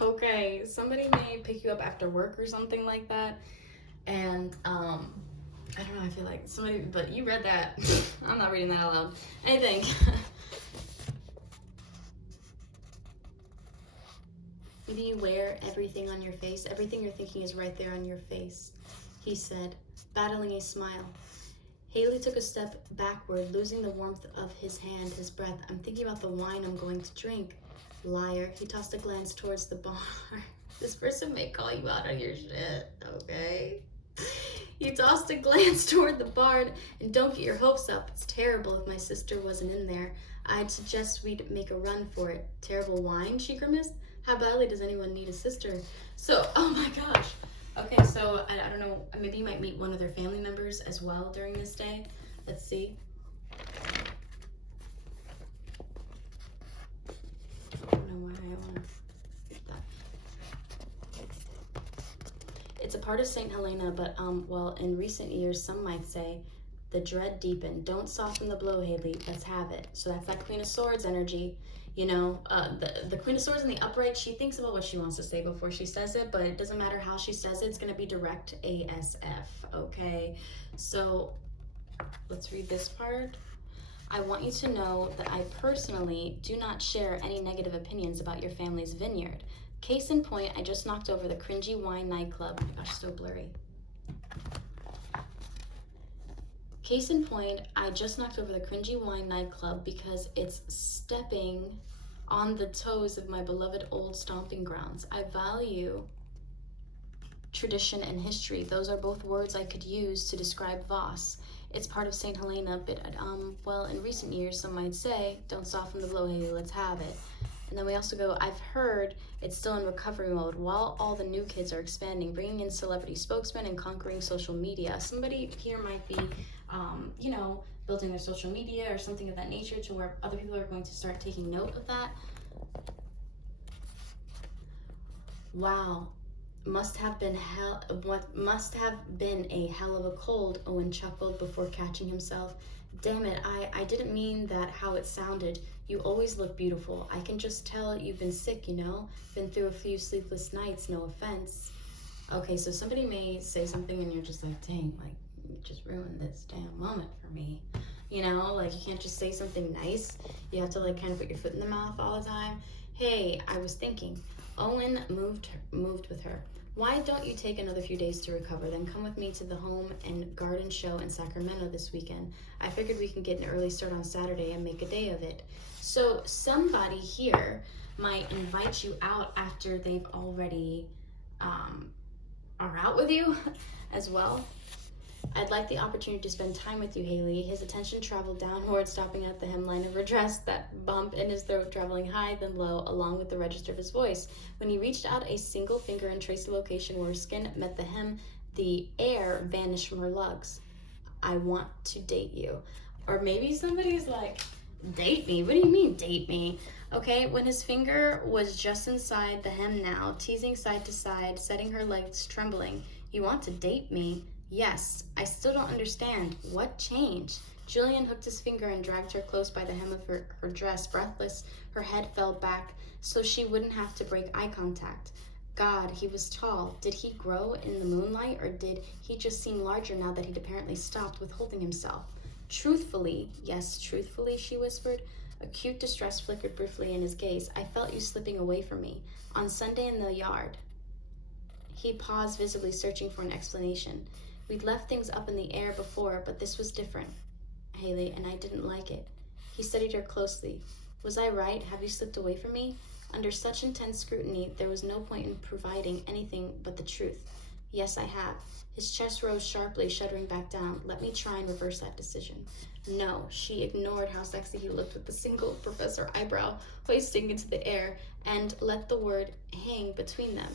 Okay, somebody may pick you up after work or something like that. And I don't know, I feel like somebody, but you read that. I'm not reading that out loud. I think. Maybe you wear everything on your face. Everything you're thinking is right there on your face, he said, battling a smile. Haley took a step backward, losing the warmth of his hand, his breath. I'm thinking about the wine I'm going to drink. Liar. He tossed a glance towards the bar. This person may call you out on your shit, okay? He tossed a glance toward the barn, and don't get your hopes up. It's terrible if my sister wasn't in there. I'd suggest we'd make a run for it. Terrible wine, she grimaced. How badly does anyone need a sister? So, oh my gosh. Okay, so I don't know, maybe you might meet one of their family members as well during this day. Let's see. I don't know why I want to get that. It's a part of St. Helena, but well, in recent years, some might say, the dread deepened. Don't soften the blow, Haley. Let's have it. So that's that Queen of Swords energy. You know, the Queen of Swords in the upright, she thinks about what she wants to say before she says it, but it doesn't matter how she says it. It's going to be direct ASF, okay? So let's read this part. I want you to know that I personally do not share any negative opinions about your family's vineyard. Case in point, I just knocked over the cringy wine nightclub. Oh my gosh, so blurry. Case in point, I just knocked over the cringy wine nightclub because it's stepping on the toes of my beloved old stomping grounds. I value tradition and history. Those are both words I could use to describe Voss. It's part of St. Helena, but well, in recent years, some might say, don't soften the blow, Haley, let's have it. And then we also go, I've heard it's still in recovery mode while all the new kids are expanding, bringing in celebrity spokesmen and conquering social media. Somebody here might be, you know, building their social media or something of that nature to where other people are going to start taking note of that. Wow. Must have been a hell of a cold, Owen chuckled before catching himself. Damn it, I didn't mean that how it sounded. You always look beautiful. I can just tell you've been sick, you know? Been through a few sleepless nights, no offense. Okay, so somebody may say something and you're just like, dang, like, you just ruined this damn moment for me. You know, like, you can't just say something nice. You have to, like, kind of put your foot in the mouth all the time. Hey, I was thinking. Owen moved with her. Why don't you take another few days to recover, then come with me to the home and garden show in Sacramento this weekend. I figured we can get an early start on Saturday and make a day of it. So somebody here might invite you out after they've already are out with you as well. I'd like the opportunity to spend time with you, Haley. His attention traveled downward, stopping at the hemline of her dress, that bump in his throat traveling high, then low, along with the register of his voice. When he reached out a single finger and traced the location where her skin met the hem, the air vanished from her lungs. I want to date you. Or maybe somebody's like, Date me? What do you mean, date me? Okay, when his finger was just inside the hem now, teasing side to side, setting her legs trembling. You want to date me? Yes. I still don't understand. What changed? Julian hooked his finger and dragged her close by the hem of her dress. Breathless, her head fell back so she wouldn't have to break eye contact. God, he was tall. Did he grow in the moonlight, or did he just seem larger now that he'd apparently stopped withholding himself? Truthfully, yes, truthfully, she whispered. Acute distress flickered briefly in his gaze. I felt you slipping away from me. On Sunday in the yard. He paused, visibly searching for an explanation. We'd left things up in the air before, but this was different, Haley, and I didn't like it. He studied her closely. Was I right? Have you slipped away from me? Under such intense scrutiny, there was no point in providing anything but the truth. Yes, I have. His chest rose sharply, shuddering back down. Let me try and reverse that decision. No, she ignored how sexy he looked with the single professor eyebrow hoisting into the air and let the word hang between them.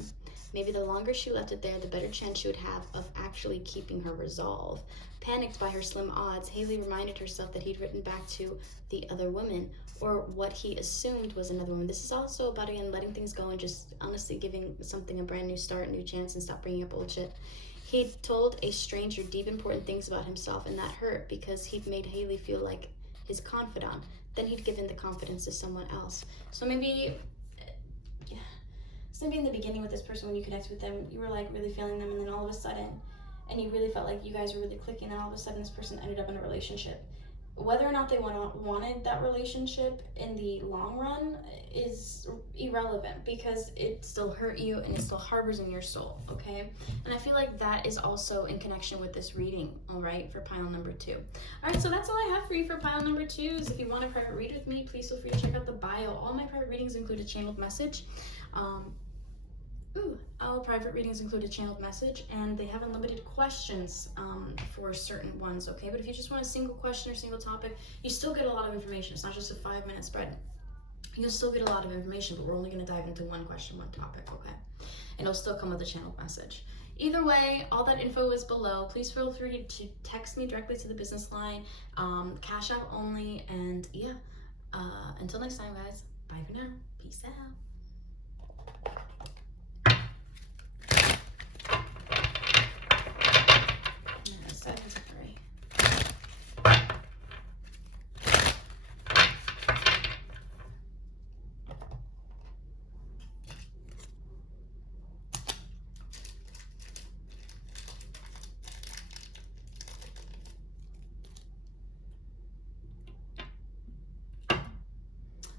Maybe the longer she left it there, the better chance she would have of actually keeping her resolve. Panicked by her slim odds, Haley reminded herself that he'd written back to the other woman, or what he assumed was another woman. This is also about, again, letting things go and just honestly giving something a brand new start, new chance, and stop bringing up bullshit. He'd told a stranger deep, important things about himself, and that hurt because he'd made Haley feel like his confidant. Then he'd given the confidence to someone else. So maybe in the beginning with this person, when you connect with them, you were like really feeling them, and then all of a sudden, and you really felt like you guys were really clicking, and all of a sudden this person ended up in a relationship. Whether or not they wanted that relationship in the long run is irrelevant, because it still hurt you and it still harbors in your soul, okay? And I feel like that is also in connection with this reading, all right, for pile number 2. All right, so that's all I have for you for pile number 2s. If you want a private read with me, please feel free to check out the bio. All my private readings include a channeled message. All private readings include a channeled message, and they have unlimited questions for certain ones, okay? But if you just want a single question or single topic, you still get a lot of information. It's not just a 5-minute spread. You'll still get a lot of information, but we're only going to dive into one question, one topic, okay? And it'll still come with a channeled message. Either way, all that info is below. Please feel free to text me directly to the business line, Cash App only, and yeah. Until next time, guys. Bye for now. Peace out.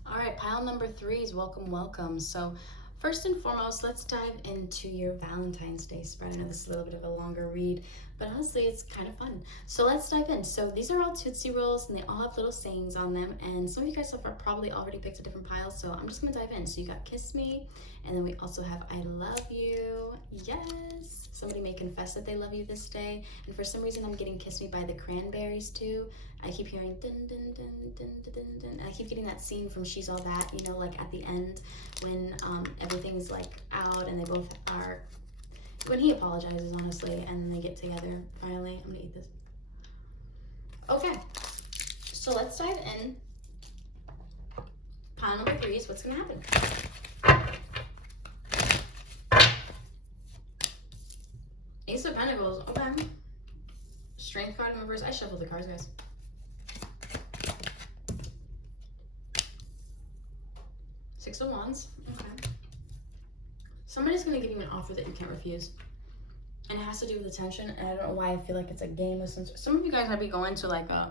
All right, pile number 3 is welcome. So first and foremost, let's dive into your Valentine's Day spread. I know this is a little bit of a longer read, but honestly, it's kind of fun. So let's dive in. So these are all Tootsie Rolls, and they all have little sayings on them. And some of you guys have probably already picked a different pile, so I'm just gonna dive in. So you got Kiss Me, and then we also have I Love You. Yes. Somebody may confess that they love you this day. And for some reason, I'm getting Kiss Me by the Cranberries too. I keep hearing dun dun dun dun dun dun dun. I keep getting that scene from She's All That, you know, like at the end when everything's like out and they both are, when he apologizes, honestly, and they get together finally. I'm gonna eat this. Okay, so let's dive in. Pile number 3 is what's gonna happen. Ace of Pentacles, okay. Strength card in reverse. I shuffled the cards, guys. Six of Wands, okay. Somebody's gonna give you an offer that you can't refuse. And it has to do with attention, and I don't know why I feel like it's a game with some of you guys might be going to like a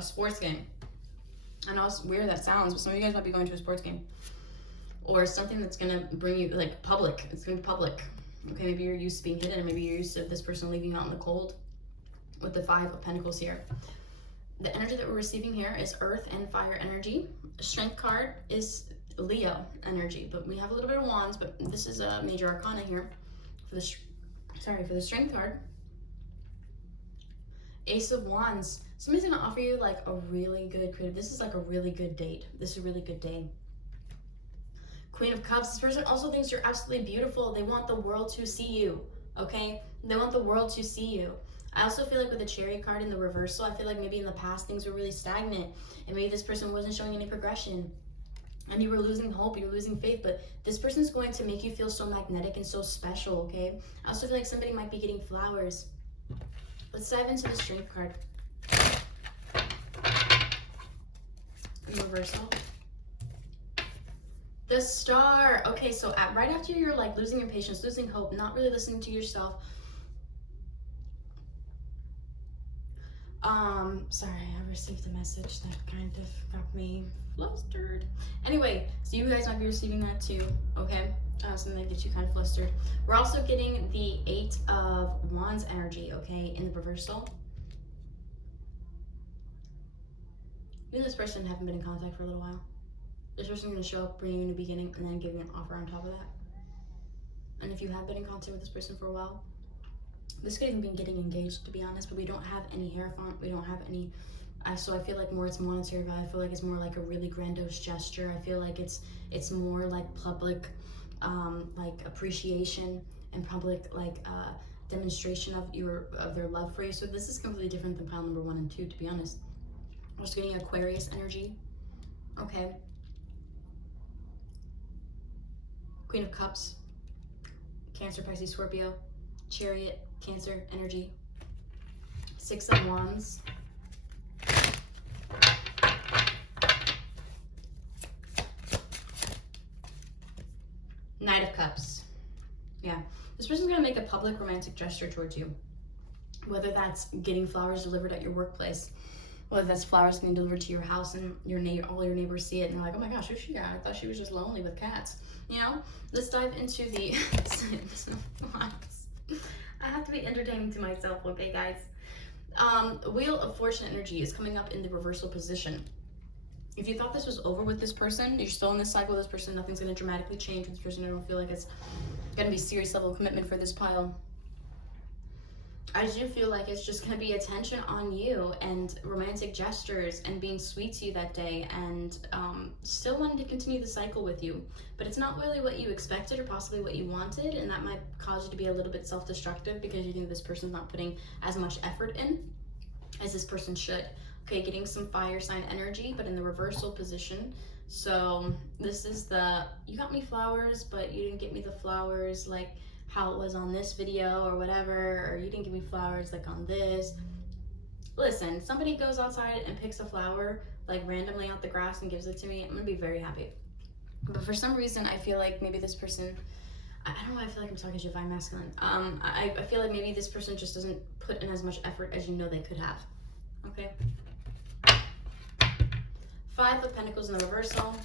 sports game. I know it's weird that sounds, but some of you guys might be going to a sports game. Or something that's gonna bring you like public. It's gonna be public. Okay, maybe you're used to being hidden, maybe you're used to this person leaving you out in the cold with the 5 of Pentacles here. The energy that we're receiving here is Earth and Fire energy. Strength card is Leo energy, but we have a little bit of Wands, but this is a major arcana here for the for the Strength card. Ace of Wands. Somebody's gonna offer you like a really good creative. This is like a really good date. This is a really good day. Queen of Cups. This person also thinks you're absolutely beautiful. They want the world to see you, okay? They want the world to see you. I also feel like with the Chariot card in the reversal, I feel like maybe in the past things were really stagnant and maybe this person wasn't showing any progression and you were losing hope, you were losing faith, but this person's going to make you feel so magnetic and so special, okay? I also feel like somebody might be getting flowers. Let's dive into the Strength card. In reversal. The Star. Okay, so right after you're like losing your patience, losing hope, not really listening to yourself. Sorry, I received a message that kind of got me flustered. Anyway, so you guys might be receiving that too, okay? Something that gets you kind of flustered. We're also getting the 8 of Wands energy, okay, in the reversal. You and this person haven't been in contact for a little while. This person's going to show up, bring you a new beginning, and then give you an offer on top of that. And if you have been in contact with this person for a while, this could even be getting engaged, to be honest, but we don't have any hierophant, we don't have any, so I feel like more it's monetary value. I feel like it's more like a really grandiose gesture. I feel like it's more like public, like appreciation and public like demonstration of their love for you. So this is completely different than pile number 1 and 2, to be honest. I'm just getting Aquarius energy, okay. Queen of Cups, Cancer, Pisces, Scorpio, Chariot, Cancer energy, 6 of Wands, Knight of Cups. Yeah, this person's gonna make a public romantic gesture towards you, whether that's getting flowers delivered at your workplace, whether that's flowers getting delivered to your house and all your neighbors see it and they're like, oh my gosh, who's she got? I thought she was just lonely with cats. You know, let's dive into the I have to be entertaining to myself, okay, guys? Wheel of Fortune energy is coming up in the reversal position. If you thought this was over with this person, you're still in this cycle with this person, nothing's going to dramatically change with this person. I don't feel like it's going to be serious level of commitment for this pile. I do feel like it's just going to be attention on you and romantic gestures and being sweet to you that day and still wanting to continue the cycle with you. But it's not really what you expected or possibly what you wanted, and that might cause you to be a little bit self-destructive because you think this person's not putting as much effort in as this person should. Okay, getting some fire sign energy, but in the reversal position. So this is you got me flowers, but you didn't get me the flowers like how it was on this video or whatever, or you didn't give me flowers like on this. Listen, somebody goes outside and picks a flower like randomly out the grass and gives it to me, I'm gonna be very happy. But for some reason, I feel like maybe this person, I don't know why I feel like I'm talking to divine masculine. I feel like maybe this person just doesn't put in as much effort as you know they could have. Okay. 5 of Pentacles in the reversal.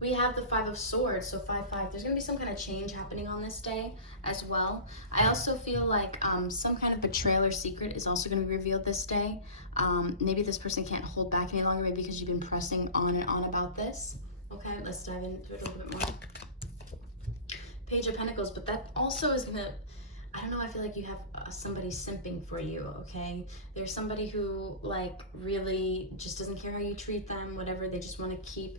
We have the 5 of Swords, so 5-5. There's going to be some kind of change happening on this day as well. I also feel like some kind of betrayal or secret is also going to be revealed this day. Maybe this person can't hold back any longer, maybe because you've been pressing on and on about this. Okay, let's dive into it a little bit more. Page of Pentacles, but that also is going to, I don't know, I feel like you have somebody simping for you, okay? There's somebody who like really just doesn't care how you treat them, whatever, they just want to keep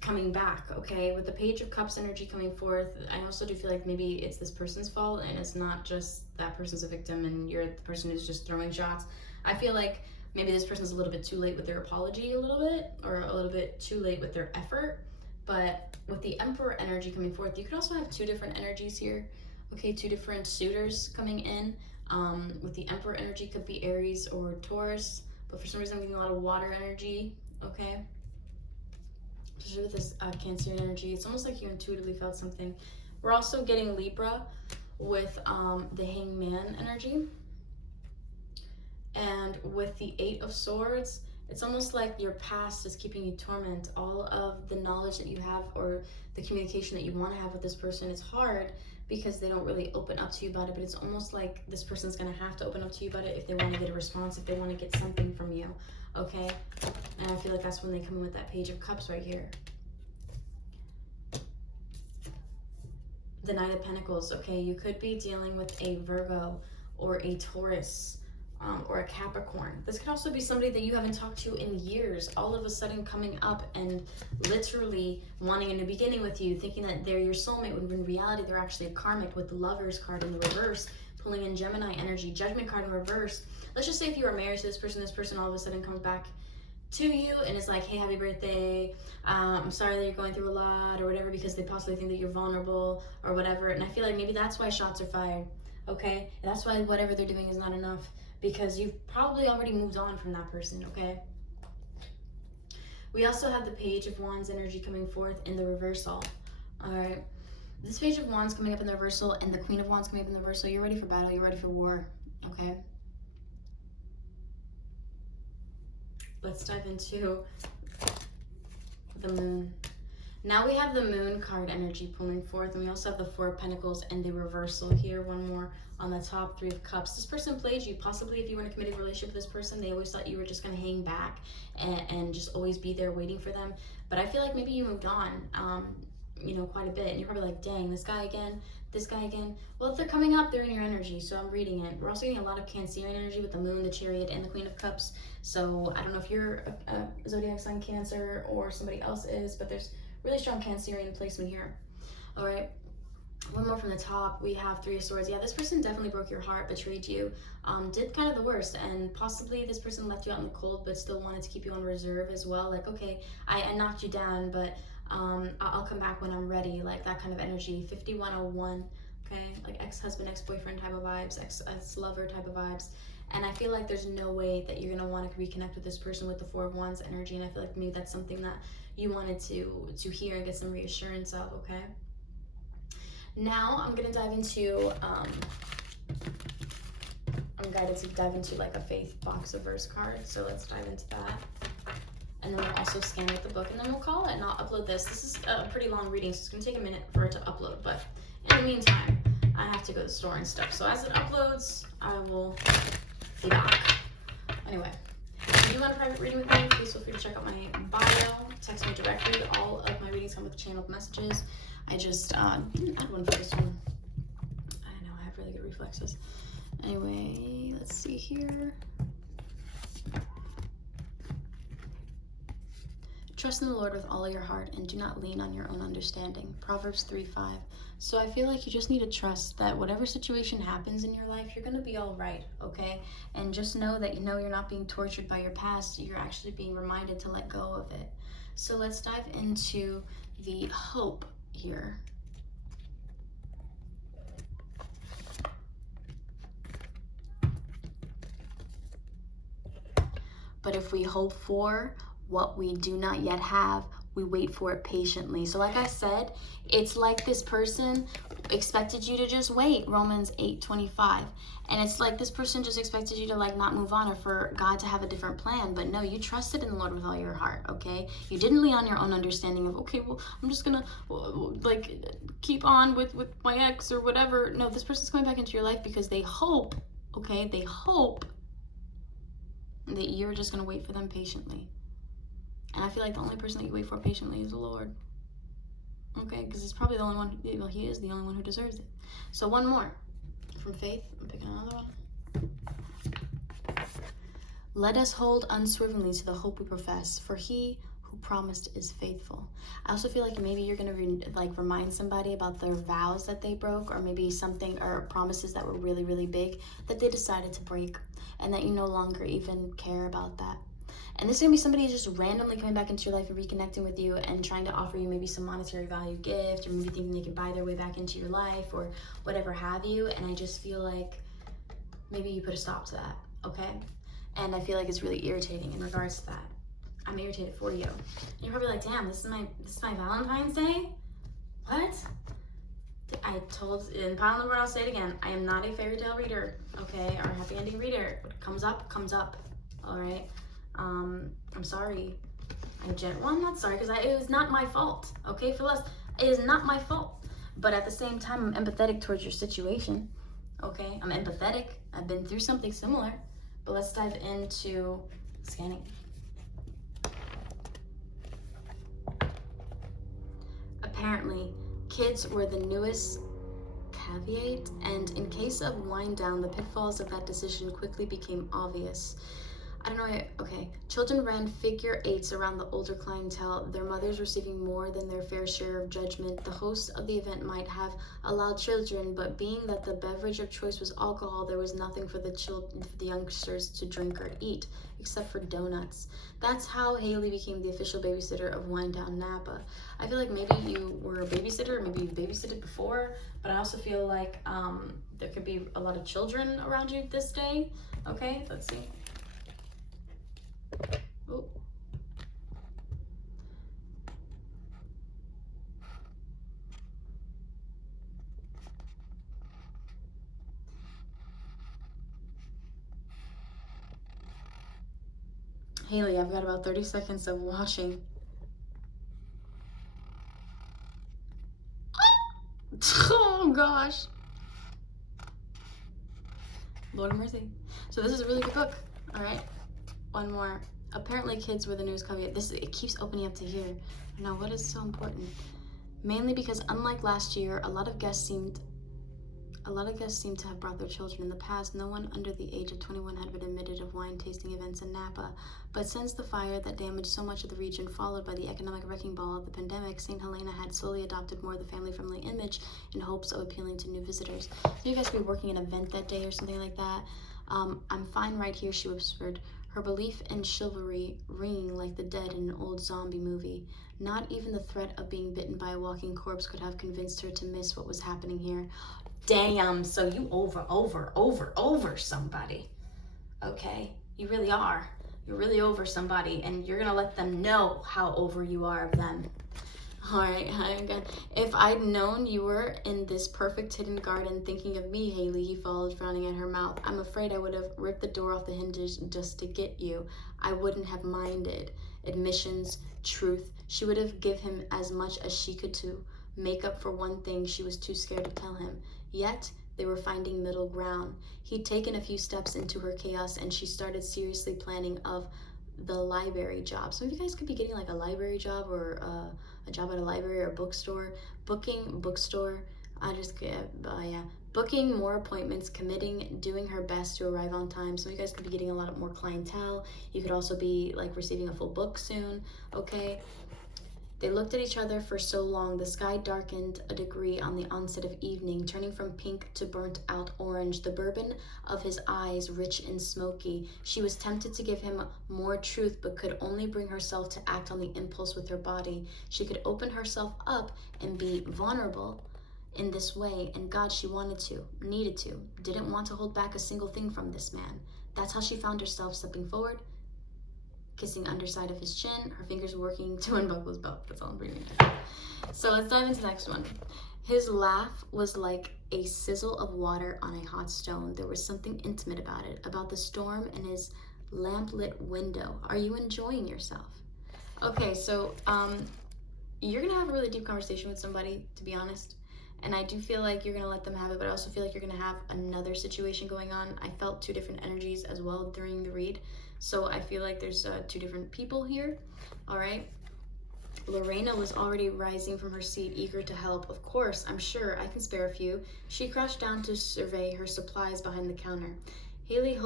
coming back, okay? With the Page of Cups energy coming forth, I also do feel like maybe it's this person's fault and it's not just that person's a victim and you're the person who's just throwing shots. I feel like maybe this person's a little bit too late with their apology a little bit, or a little bit too late with their effort. But with the Emperor energy coming forth, you could also have 2 different energies here, okay? 2 different suitors coming in. With the Emperor energy could be Aries or Taurus, but for some reason I'm getting a lot of water energy, okay? Especially with this Cancer energy, it's almost like you intuitively felt something. We're also getting Libra with the Hangman energy. And with the 8 of Swords, it's almost like your past is keeping you torment. All of the knowledge that you have or the communication that you want to have with this person, it's hard because they don't really open up to you about it, but it's almost like this person's going to have to open up to you about it if they want to get a response, if they want to get something from you, okay? And I feel like that's when they come in with that Page of Cups right here. The Knight of Pentacles, okay? You could be dealing with a Virgo or a Taurus or a Capricorn. This could also be somebody that you haven't talked to in years, all of a sudden coming up and literally wanting a new beginning with you, thinking that they're your soulmate, when in reality they're actually a karmic with the Lovers card in the reverse. pulling in Gemini energy, Judgment card in reverse. Let's just say if you are married to this person all of a sudden comes back to you and it's like, hey, happy birthday, I'm sorry that you're going through a lot or whatever, because they possibly think that you're vulnerable or whatever. And I feel like maybe that's why shots are fired, okay? And that's why whatever they're doing is not enough, because you've probably already moved on from that person, okay? We also have the Page of Wands energy coming forth in the reversal. All right, this Page of Wands coming up in the reversal and the Queen of Wands coming up in the reversal. You're ready for battle. You're ready for war. Okay. Let's dive into the Moon. Now we have the Moon card energy pulling forth, and we also have the Four of Pentacles and the reversal here. One more on the top, Three of Cups. This person played you. Possibly if you were in a committed relationship with this person, they always thought you were just going to hang back and just always be there waiting for them. But I feel like maybe you moved on, you know, quite a bit. And you're probably like, dang, this guy again, this guy again. Well, if they're coming up, they're in your energy. So I'm reading it. We're also getting a lot of Cancerian energy with the Moon, the Chariot, and the Queen of Cups. So I don't know if you're a zodiac sign Cancer or somebody else is, but there's really strong Cancerian placement here. All right. One more from the top, we have Three of Swords. Yeah, this person definitely broke your heart, betrayed you, did kind of the worst, and possibly this person left you out in the cold, but still wanted to keep you on reserve as well. Like, okay, I knocked you down, but I'll come back when I'm ready. Like that kind of energy. 5101. Okay, like ex-husband, ex-boyfriend type of vibes, ex-lover type of vibes. And I feel like there's no way that you're gonna want to reconnect with this person with the Four of Wands energy. And I feel like maybe that's something that you wanted to hear and get some reassurance of. Okay. Now I'm gonna dive into, I'm guided to dive into like a faith box reverse card. So let's dive into that. And then we'll also scan with the book, and then we'll call it, and I'll upload this. This is a pretty long reading, so it's gonna take a minute for it to upload. But in the meantime, I have to go to the store and stuff. So as it uploads, I will be back. Anyway, if you want a private reading with me, please feel free to check out my bio, text me directly. All of my readings come with channeled messages. I just didn't add one for this one. I know, I have really good reflexes. Anyway, let's see here. Trust in the Lord with all your heart and do not lean on your own understanding. Proverbs 3:5. So I feel like you just need to trust that whatever situation happens in your life, you're going to be all right, okay? And just know that you're not being tortured by your past. You're actually being reminded to let go of it. So let's dive into the hope here. But if we hope for what we do not yet have, we wait for it patiently. So like I said, it's like this person expected you to just wait, Romans 8:25. And it's like this person just expected you to like not move on, or for God to have a different plan. But no, you trusted in the Lord with all your heart, okay? You didn't lean on your own understanding of, okay, well, I'm just gonna like keep on with my ex or whatever. No, this person's coming back into your life because they hope, okay? They hope that you're just gonna wait for them patiently. And I feel like the only person that you wait for patiently is the Lord. Okay, because he's probably the only one, well, he is the only one who deserves it. So one more from Faith. I'm picking another one. Let us hold unswervingly to the hope we profess, for he who promised is faithful. I also feel like maybe you're going to remind somebody about their vows that they broke, or maybe something, or promises that were really, really big that they decided to break, and that you no longer even care about that. And this is going to be somebody just randomly coming back into your life and reconnecting with you and trying to offer you maybe some monetary value gift, or maybe thinking they can buy their way back into your life or whatever have you. And I just feel like maybe you put a stop to that, okay? And I feel like it's really irritating in regards to that. I'm irritated for you. And you're probably like, damn, this is my Valentine's Day? What? I told, in pile number, I'll say it again, I am not a fairy tale reader, okay? Or a happy ending reader. What comes up, all right? I'm sorry. Well, I'm not sorry, because it was not my fault, okay, Phyllis? It is not my fault. But at the same time, I'm empathetic towards your situation, okay? I'm empathetic. I've been through something similar. But let's dive into scanning. Apparently, kids were the newest caveat, and in case of wind down, the pitfalls of that decision quickly became obvious. I don't know. Okay. Children ran figure eights around the older clientele, their mothers receiving more than their fair share of judgment. The host of the event might have allowed children, but being that the beverage of choice was alcohol, there was nothing for the youngsters to drink or eat, except for donuts. That's how Haley became the official babysitter of Winedown Napa. I feel like maybe you were a babysitter, maybe you babysitted before, but I also feel like there could be a lot of children around you this day. Okay, let's see. Oh. Haley, I've got about 30 seconds of washing. Oh gosh. Lord have mercy. So this is a really good book. All right. One more. Apparently kids were the newest caveat. It keeps opening up to here. Now, what is so important? Mainly because unlike last year, a lot of guests seem to have brought their children. In the past, no one under the age of 21 had been admitted of wine tasting events in Napa. But since the fire that damaged so much of the region, followed by the economic wrecking ball of the pandemic, St. Helena had slowly adopted more of the family-friendly image in hopes of appealing to new visitors. So you guys could be working an event that day or something like that. I'm fine right here, she whispered, her belief in chivalry ringing like the dead in an old zombie movie. Not even the threat of being bitten by a walking corpse could have convinced her to miss what was happening here. Damn, so you over somebody. Okay? You really are. You're really over somebody, and you're gonna let them know how over you are of them. Alright, again. If I'd known you were in this perfect hidden garden thinking of me, Haley, he followed, frowning at her mouth. I'm afraid I would have ripped the door off the hinges just to get you. I wouldn't have minded. Admissions, truth. She would have given him as much as she could to make up for one thing she was too scared to tell him. Yet, they were finding middle ground. He'd taken a few steps into her chaos, and she started seriously planning of the library job. Some of you guys could be getting like a library job or a job at a library or bookstore. Booking, bookstore. Booking more appointments, committing, doing her best to arrive on time. Some of you guys could be getting a lot more clientele. You could also be like receiving a full book soon, okay? They looked at each other for so long, the sky darkened a degree on the onset of evening, turning from pink to burnt-out orange, the bourbon of his eyes rich and smoky. She was tempted to give him more truth, but could only bring herself to act on the impulse with her body. She could open herself up and be vulnerable in this way, and God, she wanted to, needed to, didn't want to hold back a single thing from this man. That's how she found herself stepping forward, kissing underside of his chin, her fingers working to unbuckle his belt. That's all I'm bringing. So let's dive into the next one. His laugh was like a sizzle of water on a hot stone. There was something intimate about it, about the storm in his lamplit window. Are you enjoying yourself? Okay, so you're gonna have a really deep conversation with somebody, to be honest. And I do feel like you're gonna let them have it, but I also feel like you're gonna have another situation going on. I felt two different energies as well during the read. So I feel like there's two different people here, all right? Lorena was already rising from her seat, eager to help. Of course, I'm sure I can spare a few. She crouched down to survey her supplies behind the counter. Haley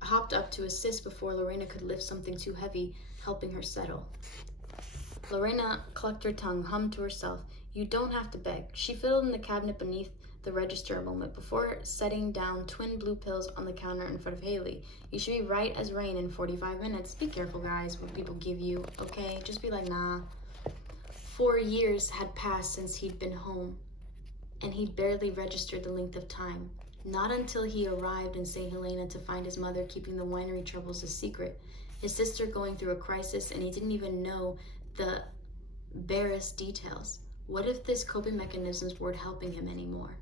hopped up to assist before Lorena could lift something too heavy, helping her settle. Lorena clucked her tongue, hummed to herself. You don't have to beg. She fiddled in the cabinet beneath the register a moment before setting down twin blue pills on the counter in front of Haley. You should be right as rain in 45 minutes. Be careful, guys, what people give you, okay? Just be like, nah. 4 years had passed since he'd been home, and he'd barely registered the length of time. Not until he arrived in St. Helena to find his mother keeping the winery troubles a secret, his sister going through a crisis, and he didn't even know the barest details. What if his coping mechanisms weren't helping him anymore?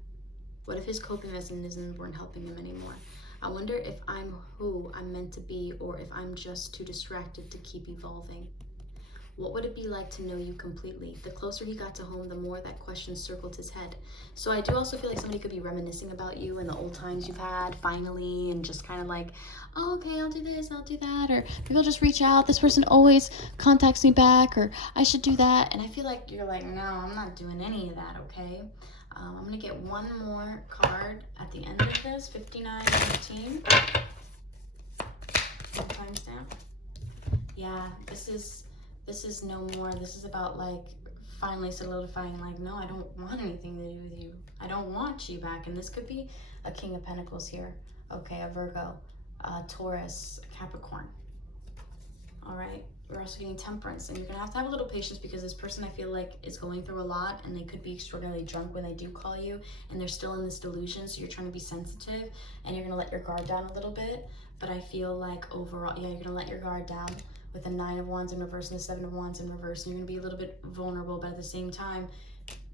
What if his coping mechanisms weren't helping him anymore? I wonder if I'm who I'm meant to be, or if I'm just too distracted to keep evolving. What would it be like to know you completely? The closer he got to home, the more that question circled his head. So I do also feel like somebody could be reminiscing about you and the old times you've had, finally, and just kind of like, oh, okay, I'll do this, I'll do that, or maybe I'll just reach out. This person always contacts me back, or I should do that. And I feel like you're like, no, I'm not doing any of that, okay? I'm gonna get one more card at the end of this, 59-15. Timestamp. Yeah, this is no more. This is about like finally solidifying, like, no, I don't want anything to do with you. I don't want you back. And this could be a King of Pentacles here. Okay, a Virgo, a Taurus, a Capricorn. All right, you're also getting Temperance, and you're gonna have to have a little patience because this person, I feel like, is going through a lot, and they could be extraordinarily drunk when they do call you, and they're still in this delusion. So you're trying to be sensitive, and you're gonna let your guard down a little bit. But I feel like overall, yeah, you're gonna let your guard down with the 9 of Wands in reverse and the 7 of Wands in reverse, and you're gonna be a little bit vulnerable, but at the same time,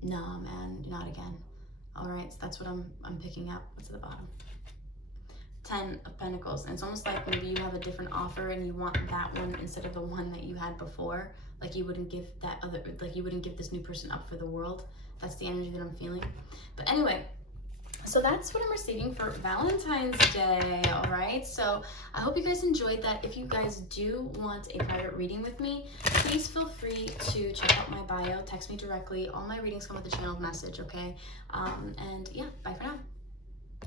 nah, man, not again. All right, so that's what I'm picking up. What's at the bottom? 10 of Pentacles, and it's almost like maybe you have a different offer and you want that one instead of the one that you had before. Like you wouldn't give that other, like you wouldn't give this new person up for the world. That's the energy that I'm feeling. But anyway, so that's what I'm receiving for Valentine's Day. All right, so I hope you guys enjoyed that. If you guys do want a private reading with me, please feel free to check out my bio, text me directly. All my readings come with the channeled message, okay? And yeah, bye for now.